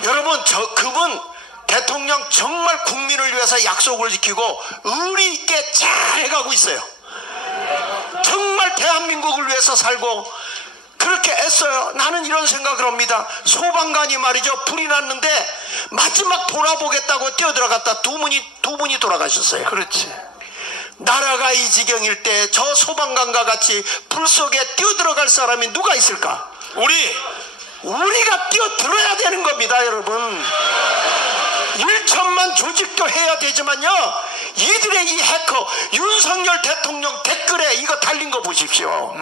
여러분 그분 대통령 정말 국민을 위해서 약속을 지키고 의리 있게 잘 해가고 있어요. 정말 대한민국을 위해서 살고 그렇게 애써요. 나는 이런 생각을 합니다. 소방관이 말이죠. 불이 났는데 마지막 돌아보겠다고 뛰어들어갔다 두 분이 돌아가셨어요. 그렇지. 나라가 이 지경일 때 저 소방관과 같이 불 속에 뛰어들어갈 사람이 누가 있을까? 우리가 뛰어들어야 되는 겁니다, 여러분. 1천만 조직도 해야 되지만요, 이들의 이 해커 윤석열 대통령 댓글에 이거 달린 거 보십시오.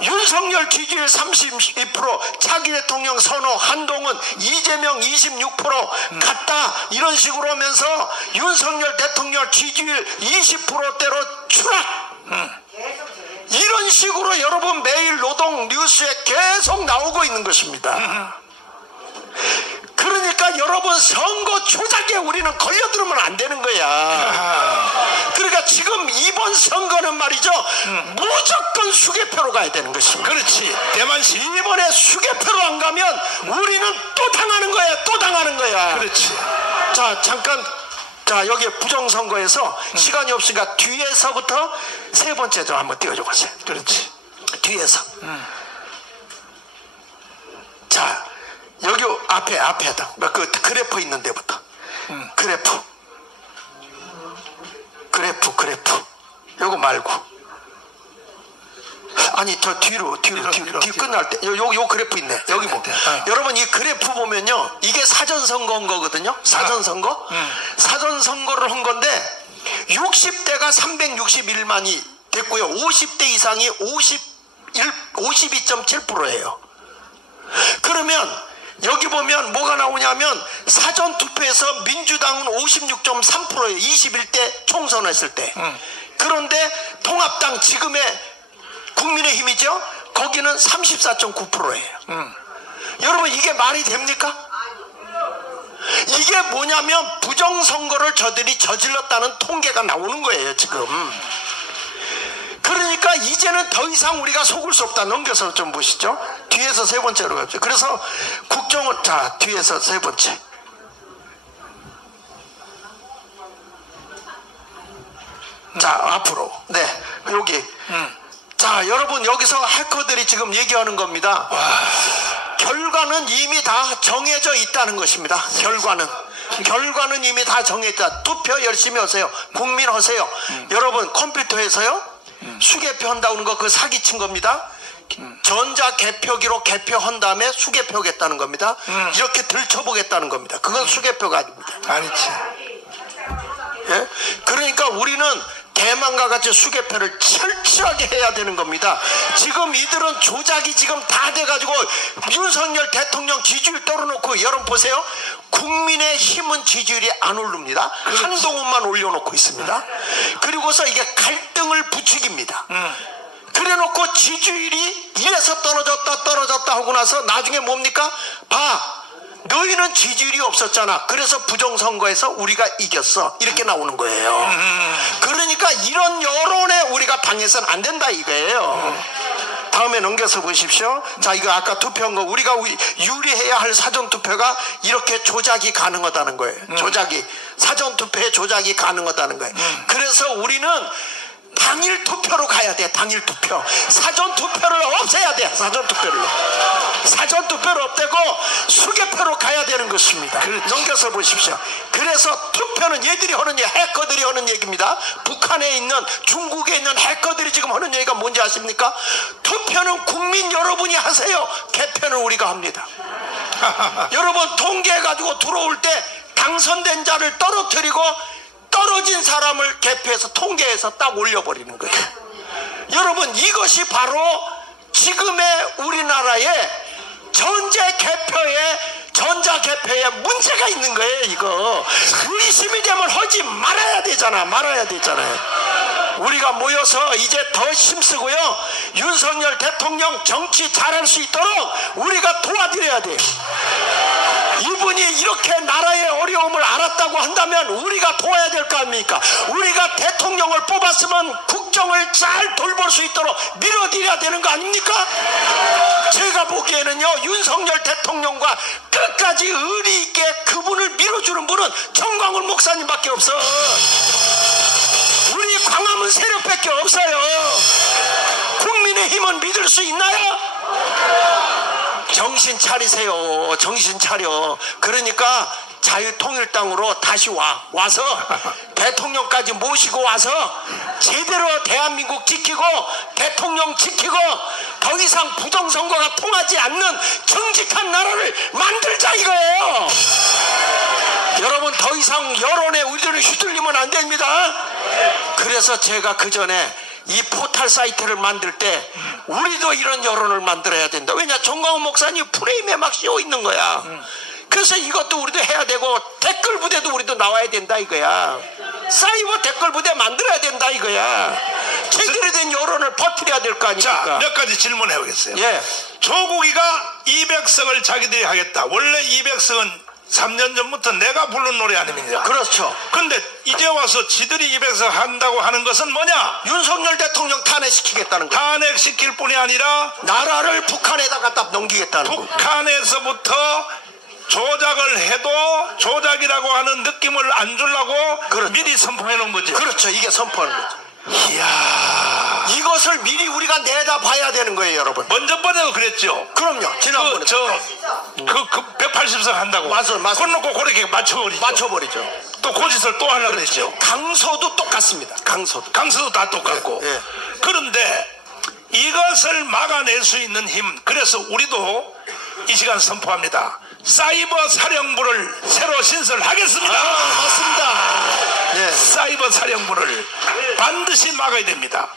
윤석열 지지율 32%, 차기 대통령 선호 한동훈 이재명 26% 같다 이런 식으로 하면서 윤석열 대통령 지지율 20%대로 추락. 이런 식으로 여러분 매일 노동 뉴스에 계속 나오고 있는 것입니다. 그러니까 여러분 선거 조작에 우리는 걸려들으면 안 되는 거야. 그러니까 지금 이번 선거는 말이죠, 무조건 수개표로 가야 되는 것입니다. 그렇지. 대만식. 이번에 수개표로 안 가면 우리는 또 당하는 거야. 또 당하는 거야. 그렇지. 자, 잠깐. 자, 여기 부정선거에서 시간이 없으니까 뒤에서부터 세 번째 좀 한번 띄워줘 보세요. 그렇지. 뒤에서. 자, 여기 앞에다. 그 그래프 있는 데부터. 그래프. 요거 말고. 아니, 저 뒤로 끝날 때. 요 그래프 있네. 여기 뭐. 여러분, 이 그래프 보면요. 이게 사전선거 한 거거든요. 사전선거. 사전선거를 한 건데, 60대가 361만이 됐고요. 50대 이상이 52.7%예요. 그러면, 여기 보면 뭐가 나오냐면 사전투표에서 민주당은 56.3%예요. 21대 총선했을 때. 그런데 통합당 지금의 국민의힘이죠. 거기는 34.9%예요. 여러분 이게 말이 됩니까? 이게 뭐냐면 부정선거를 저들이 저질렀다는 통계가 나오는 거예요 지금. 그러니까 이제는 더 이상 우리가 속을 수 없다. 넘겨서 좀 보시죠. 뒤에서 세 번째로 가죠. 그래서 국정원, 자 뒤에서 세 번째. 자 앞으로 네 여기 자 여러분 여기서 해커들이 지금 얘기하는 겁니다. 결과는 이미 다 정해져 있다는 것입니다. 결과는 이미 다 정해져. 투표 열심히 하세요. 국민 하세요. 여러분 컴퓨터에서요 수개표 한다는 거 그 사기친 겁니다. 전자 개표기로 개표한 다음에 수개표 하겠다는 겁니다. 이렇게 들춰보겠다는 겁니다. 그건 수개표가 아닙니다. 아니지. 예? 그러니까 우리는 대만과 같이 수개표를 철저하게 해야 되는 겁니다. 지금 이들은 조작이 지금 다 돼가지고 윤석열 대통령 지지율 떨어놓고 여러분 보세요. 국민의힘은 지지율이 안 오릅니다. 한동훈만 올려놓고 있습니다. 그리고서 이게 갈등을 부추깁니다. 그래놓고 지지율이 이래서 떨어졌다 하고 나서 나중에 뭡니까? 봐, 너희는 지지율이 없었잖아. 그래서 부정선거에서 우리가 이겼어. 이렇게 나오는 거예요. 그러니까 이런 여론에 우리가 당해서는 안 된다 이거예요. 다음에 넘겨서 보십시오. 자, 이거 아까 투표한 거 우리가 유리해야 할 사전투표가 이렇게 조작이 가능하다는 거예요. 조작이 사전투표에 조작이 가능하다는 거예요. 그래서 우리는 당일 투표로 가야 돼. 당일 투표. 사전 투표를 없애야 돼. 사전 투표를 없애고 수개표로 가야 되는 것입니다. 넘겨서 보십시오. 그래서 투표는 얘들이 하는 얘기, 해커들이 하는 얘기입니다. 북한에 있는, 중국에 있는 해커들이 지금 하는 얘기가 뭔지 아십니까? 투표는 국민 여러분이 하세요. 개표는 우리가 합니다. 여러분 통계해가지고 들어올 때 당선된 자를 떨어뜨리고 떨어진 사람을 개표해서 통계해서 딱 올려버리는 거예요. 여러분 이것이 바로 지금의 우리나라의 전자개표에 문제가 있는 거예요. 이거 의심이 되면 하지 말아야 되잖아요. 우리가 모여서 이제 더 힘쓰고요, 윤석열 대통령 정치 잘할 수 있도록 우리가 도와드려야 돼요. 이분이 이렇게 나라의 어려움을 알았다고 한다면 우리가 도와야 될 거 아닙니까? 우리가 대통령을 뽑았으면 국정을 잘 돌볼 수 있도록 밀어드려야 되는 거 아닙니까? 제가 보기에는요, 윤석열 대통령과 끝까지 의리 있게 그분을 밀어주는 분은 정광훈 목사님밖에 없어. 우리 광화문 세력밖에 없어요. 국민의힘은 믿을 수 있나요? 정신 차리세요. 정신 차려. 그러니까 자유통일당으로 다시 와서 대통령까지 모시고 와서 제대로 대한민국 지키고 대통령 지키고 더 이상 부정선거가 통하지 않는 정직한 나라를 만들자 이거예요. 여러분 더 이상 여론에 우리들은 휘둘리면 안 됩니다. 그래서 제가 그 전에 이 포탈 사이트를 만들 때 우리도 이런 여론을 만들어야 된다. 왜냐, 정광훈 목사님 프레임에 막 씌워 있는 거야. 그래서 이것도 우리도 해야 되고 댓글 부대도 우리도 나와야 된다 이거야. 사이버 댓글 부대 만들어야 된다 이거야. 제대로 된 여론을 퍼뜨려야 될 거 아닙니까? 자, 몇 가지 질문해 보겠어요. 예. 조국이가 200석을 자기들이 하겠다. 원래 200석은 3년 전부터 내가 부른 노래 아닙니까? 그렇죠. 근데 이제 와서 지들이 200석 한다고 하는 것은 뭐냐? 윤석열 대통령 탄핵시키겠다는 거. 탄핵시킬 뿐이 아니라 나라를 북한에다 갖다 넘기겠다는 거. 북한에서부터 조작을 해도 조작이라고 하는 느낌을 안 주려고 그렇죠. 미리 선포해 놓은 거지. 그렇죠. 이게 선포하는 거죠. 이야, 이것을 미리 우리가 내다봐야 되는 거예요, 여러분. 먼저 번에도 그랬죠. 그럼요. 지난번에 그 180석 한다고. 맞아요. 그놓고 그렇게 맞춰버리죠. 맞춰버리죠. 또 고짓을 또 하려고 그랬죠. 강서도 똑같습니다. 강서도. 다 똑같고. 예. 그런데 이것을 막아낼 수 있는 힘, 그래서 우리도 이 시간 선포합니다. 사이버 사령부를 새로 신설하겠습니다. 맞습니다. 네. 사이버 사령부를 반드시 막아야 됩니다.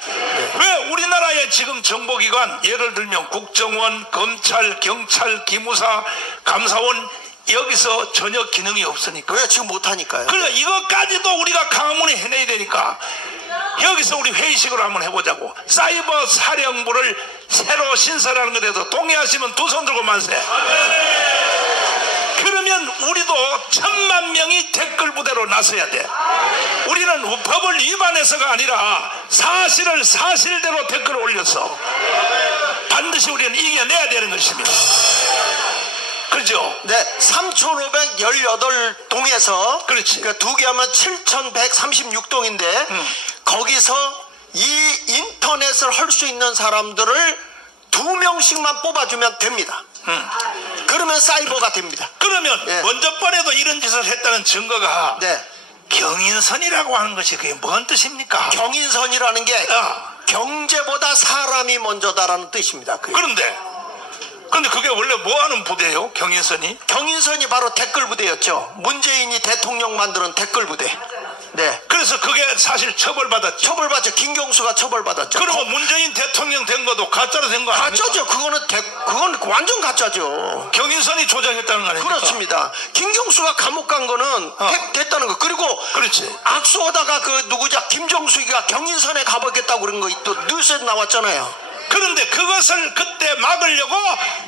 왜 우리나라의 지금 정보기관, 예를 들면 국정원, 검찰, 경찰, 기무사, 감사원, 여기서 전혀 기능이 없으니까. 왜 지금 못하니까요? 그러니까 이것까지도 우리가 강문에 해내야 되니까 여기서 우리 회의식으로 한번 해보자고. 사이버 사령부를 새로 신설하는 것에 대해서 동의하시면 두 손 들고 만세. 그러면 그러면 우리도 1000만 명이 댓글 부대로 나서야 돼. 우리는 법을 위반해서가 아니라 사실을 사실대로 댓글을 올려서 반드시 우리는 이겨내야 되는 것입니다. 그렇죠? 네, 3,518동에서 그렇지. 그러니까 두 개 하면 7,136동인데 거기서 이 인터넷을 할 수 있는 사람들을 2명씩만 뽑아주면 됩니다. 그러면 사이버가 됩니다. 그러면 예. 먼저 번에도 이런 짓을 했다는 증거가 네, 경인선이라고 하는 것이 그게 뭔 뜻입니까? 경인선이라는 게 아. 경제보다 사람이 먼저다라는 뜻입니다. 그런데 그게 원래 뭐 하는 부대예요? 경인선이? 경인선이 바로 댓글 부대였죠. 문재인이 대통령 만드는 댓글 부대. 네, 그래서 그게 사실 처벌받았죠. 처벌받죠. 김경수가 처벌받았죠. 그리고 문재인 대통령 된 것도 가짜로 된 거 아닙니까? 가짜죠. 그건 완전 가짜죠. 경인선이 조작했다는 거 아닙니까? 그렇습니다. 김경수가 감옥 간 거는 됐다는 거. 그리고 그렇지. 악수하다가 그 누구자 김정숙이가 경인선에 가보겠다고 그런 거 또 뉴스에 나왔잖아요. 그런데 그것을 그때 막으려고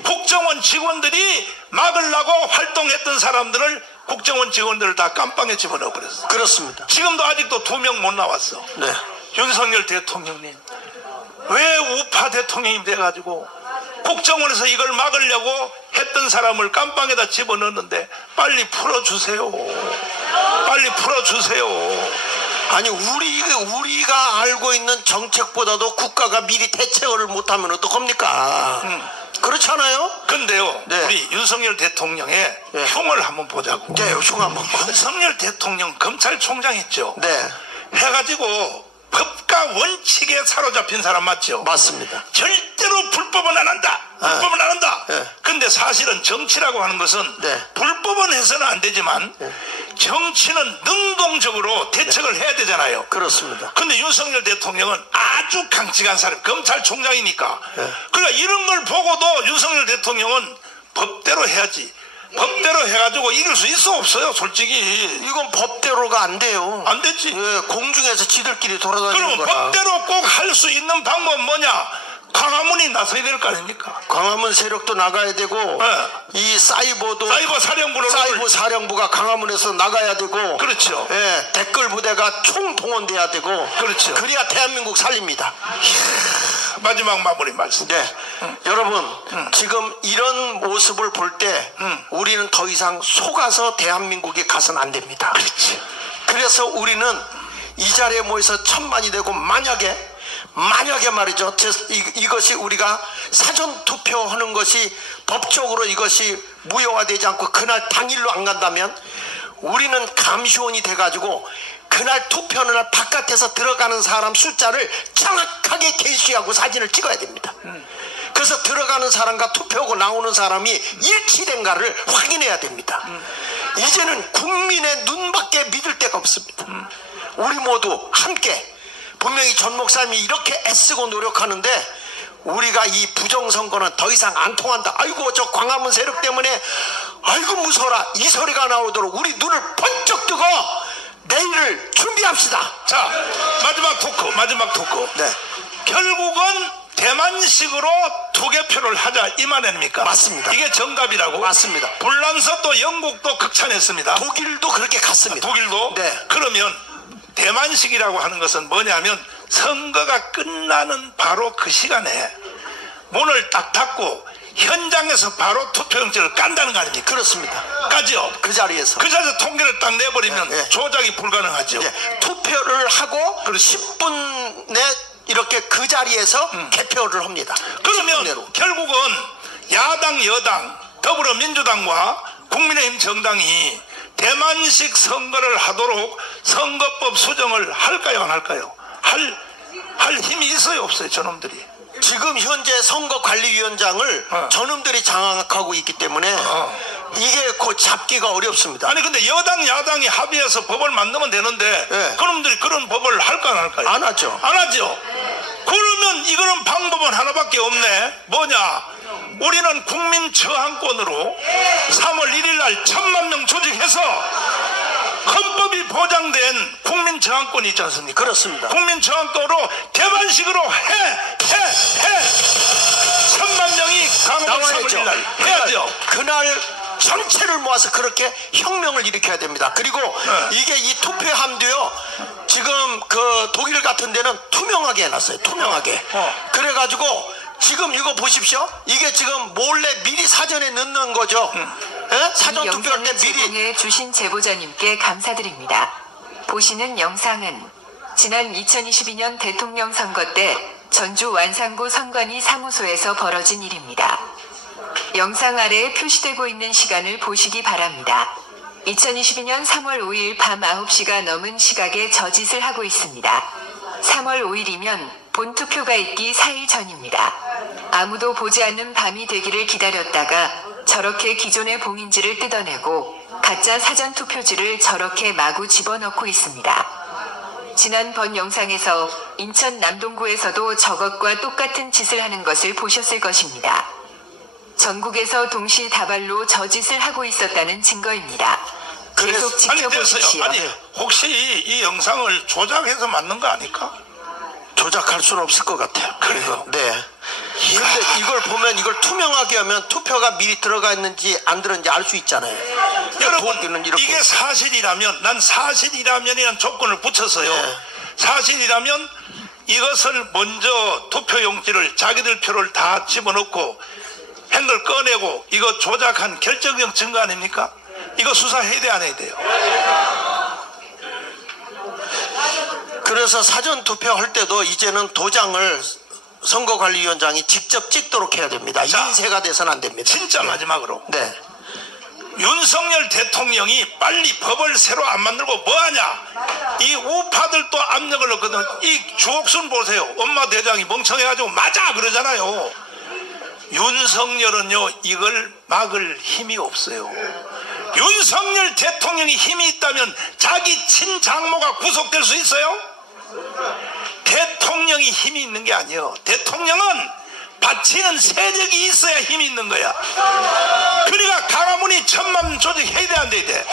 국정원 직원들이 막으려고 활동했던 사람들을 국정원 직원들을 다 깜빵에 집어넣어 버렸어. 그렇습니다. 지금도 아직도 2명 못 나왔어. 네. 윤석열 대통령님 왜 우파 대통령이 돼가지고 국정원에서 이걸 막으려고 했던 사람을 깜빵에다 집어넣는데 빨리 풀어주세요. 빨리 풀어주세요. 아니 우리가 알고 있는 정책보다도 국가가 미리 대책을 못하면 어떡합니까? 그렇잖아요. 근데요, 네. 우리 윤석열 대통령의 네. 흉을 한번 보자고. 네, 흉 한번 봐. 윤석열 대통령 검찰총장 했죠. 네, 해가지고 법과 원칙에 사로잡힌 사람 맞죠? 맞습니다. 절대로 불법은 안 한다. 불법은 안 한다. 네. 근데 사실은 정치라고 하는 것은 네. 불법은 해서는 안 되지만 정치는 능동적으로 대책을 해야 되잖아요. 그렇습니다. 근데 윤석열 대통령은 아주 강직한 사람, 검찰총장이니까. 그러니까 이런 걸 보고도 윤석열 대통령은 법대로 해야지. 법대로 해가지고 이길 수 있어 없어요, 솔직히. 이건 법대로가 안 돼요. 안 됐지. 예, 공중에서 지들끼리 돌아다니는 그러면 거라. 법대로 꼭 할 수 있는 방법은 뭐냐? 광화문이 나서야 될 거 아닙니까? 광화문 세력도 나가야 되고 네. 이 사이버도 사이버 사령부를 사이버 사령부가 강화문에서 나가야 되고 그렇죠. 예, 댓글 부대가 총동원돼야 되고 그렇죠. 그래야 대한민국 살립니다. 마지막 마무리 말씀. 네, 여러분 지금 이런 모습을 볼 때 우리는 더 이상 속아서 대한민국에 가서는 안 됩니다. 그렇지. 그래서 우리는 이 자리에 모여서 1000만이 되고 만약에 말이죠. 이것이 우리가 사전 투표하는 것이 법적으로 이것이 무효화되지 않고 그날 당일로 안 간다면 우리는 감시원이 돼가지고 그날 투표하는 날 바깥에서 들어가는 사람 숫자를 정확하게 게시하고 사진을 찍어야 됩니다. 그래서 들어가는 사람과 투표하고 나오는 사람이 일치된가를 확인해야 됩니다. 이제는 국민의 눈밖에 믿을 데가 없습니다. 우리 모두 함께 분명히 전 목사님이 이렇게 애쓰고 노력하는데 우리가 이 부정선거는 더 이상 안 통한다. 아이고 저 광화문 세력 때문에 아이고 무서워라 이 소리가 나오도록 우리 눈을 번쩍 뜨고 내일을 준비합시다. 자, 마지막 토크. 네, 결국은 대만식으로 투개표를 하자 이 말 아닙니까? 맞습니다. 이게 정답이라고? 맞습니다. 불란서도 영국도 극찬했습니다. 독일도 그렇게 갔습니다. 독일도? 네. 그러면 대만식이라고 하는 것은 뭐냐면 선거가 끝나는 바로 그 시간에 문을 딱 닫고 현장에서 바로 투표용지를 깐다는 거 아닙니까? 그렇습니다. 까죠? 그 자리에서 그 자리에서 통계를 딱 내버리면 네. 조작이 불가능하죠. 투표를 하고 10분 내 이렇게 그 자리에서 개표를 합니다. 10분 그러면 내로. 결국은 야당 여당 더불어민주당과 국민의힘 정당이 대만식 선거를 하도록 선거법 수정을 할까요 안 할까요? 할 힘이 있어요 없어요 저놈들이? 지금 현재 선거관리위원장을 저놈들이 장악하고 있기 때문에 이게 곧 잡기가 어렵습니다. 아니 근데 여당 야당이 합의해서 법을 만들면 되는데 네. 그놈들이 그런 법을 할까 안 할까요? 안 하죠. 안 하죠. 그러면 이거는 방법은 하나밖에 없네. 뭐냐? 우리는 국민 저항권으로 3월 1일 날 1000만 명 조직해서 헌법이 보장된 국민 저항권이 있지 않습니까? 그렇습니다. 국민 저항권으로 대만식으로 해 1000만 명이 강원 3월 1일 날 해야죠. 그날 전체를 모아서 그렇게 혁명을 일으켜야 됩니다. 그리고 이게 이 투표함도요, 지금 그 독일 같은 데는 투명하게 해놨어요. 투명하게. 그래가지고 지금 이거 보십시오. 이게 지금 몰래 미리 사전에 넣는 거죠. 예? 사전 투표할 때 영상을 미리. 제공해 주신 제보자님께 감사드립니다. 보시는 영상은 지난 2022년 대통령 선거 때 전주 완산구 선관위 사무소에서 벌어진 일입니다. 영상 아래에 표시되고 있는 시간을 보시기 바랍니다. 2022년 3월 5일 밤 9시가 넘은 시각에 저짓을 하고 있습니다. 3월 5일이면 본투표가 있기 4일 전입니다. 아무도 보지 않는 밤이 되기를 기다렸다가 저렇게 기존의 봉인지를 뜯어내고 가짜 사전투표지를 저렇게 마구 집어넣고 있습니다. 지난번 영상에서 인천 남동구에서도 저것과 똑같은 짓을 하는 것을 보셨을 것입니다. 전국에서 동시다발로 저짓을 하고 있었다는 증거입니다. 계속 아니 지켜보십시오. 됐어요. 아니 혹시 이 영상을 조작해서 만든 거 아닐까? 조작할 수는 없을 것 같아요. 그래요? 네. 근데 이걸 보면 이걸 투명하게 하면 투표가 미리 들어가 있는지 안 들었는지 알 수 있잖아요. 여러분 이렇게. 이게 사실이라면 난 사실이라면이라는 조건을 붙였어요. 네. 사실이라면 이것을 먼저 투표용지를 자기들 표를 다 집어넣고 핸들 꺼내고 이거 조작한 결정적 증거 아닙니까? 이거 수사해야 돼 안 해야 돼요? 그래서 사전 투표할 때도 이제는 도장을 선거관리위원장이 직접 찍도록 해야 됩니다. 자, 인쇄가 돼서는 안 됩니다. 진짜 네. 마지막으로 네. 윤석열 대통령이 빨리 법을 새로 안 만들고 뭐하냐? 이 우파들도 압력을 넣거든. 이 주옥순 보세요. 엄마 대장이 멍청해가지고 맞아 그러잖아요. 윤석열은요 이걸 막을 힘이 없어요. 윤석열 대통령이 힘이 있다면 자기 친장모가 구속될 수 있어요? 대통령이 힘이 있는 게 아니에요. 대통령은 바치는 세력이 있어야 힘이 있는 거야. 그러니까 강화문이 천만 조직 해야 돼 안 돼야 돼?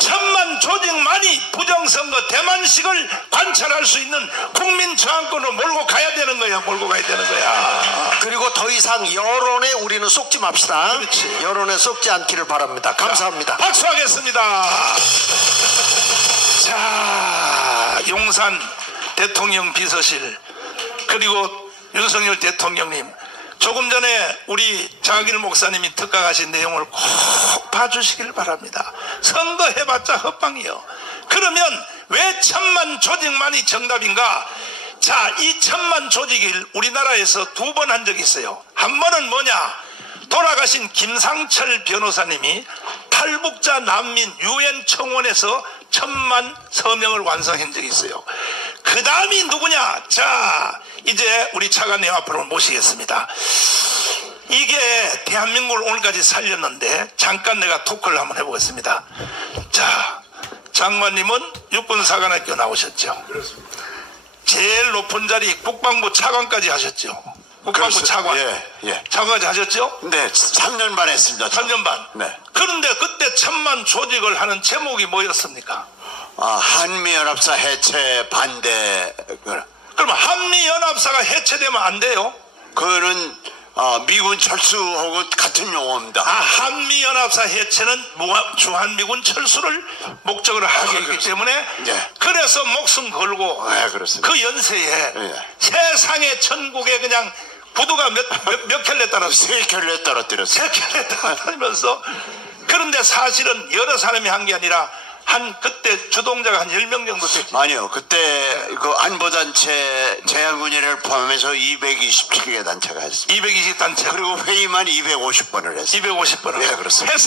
천만 조직만이 부정선거 대만식을 관찰할 수 있는 국민 저항권으로 몰고 가야 되는 거야. 몰고 가야 되는 거야. 그리고 더 이상 여론에 우리는 속지 맙시다. 그렇지. 여론에 속지 않기를 바랍니다. 감사합니다. 박수하겠습니다. 자, 용산 대통령 비서실 그리고 윤석열 대통령님 조금 전에 우리 장학일 목사님이 특강하신 내용을 꼭 봐주시길 바랍니다. 선거해봤자 헛방이요. 그러면 왜 천만 조직만이 정답인가? 자, 이 천만 조직을 우리나라에서 2번 한 적이 있어요. 한 번은 뭐냐? 돌아가신 김상철 변호사님이 탈북자 난민 유엔 청원에서 1000만 서명을 완성한 적이 있어요. 그 다음이 누구냐? 자, 이제 우리 차관님 앞으로 모시겠습니다. 이게 대한민국을 오늘까지 살렸는데 잠깐 내가 토크를 한번 해보겠습니다. 자, 장관님은 육군사관학교 나오셨죠? 그렇습니다. 제일 높은 자리 국방부 차관까지 하셨죠? 국방부 차관. 예. 차관까지 하셨죠? 네, 3년 반 했습니다. 3년 반. 네. 그런데 그때 천만 조직을 하는 제목이 뭐였습니까? 한미연합사 해체 반대. 그러면 한미연합사가 해체되면 안 돼요? 그거는 미군 철수하고 같은 용어입니다. 한미연합사 해체는 주한미군 철수를 목적으로 하게 있기 때문에 네. 그래서 목숨 걸고 네, 그렇습니다. 그 연세에 네. 세상의 전국에 그냥 부두가 몇 켤레 따랐어요. 3켤레 떨어뜨렸어요. 3켤레 따라다니면서 그런데 사실은 여러 사람이 한 게 아니라 그때 주동자가 한 10명 정도 됐죠. 아니요, 그때 그 안보단체 제한군인을 포함해서 227개 단체가 했습니다. 220단체 그리고 회의만 250번을 했어요. 250번을 네, 그렇습니다. 해서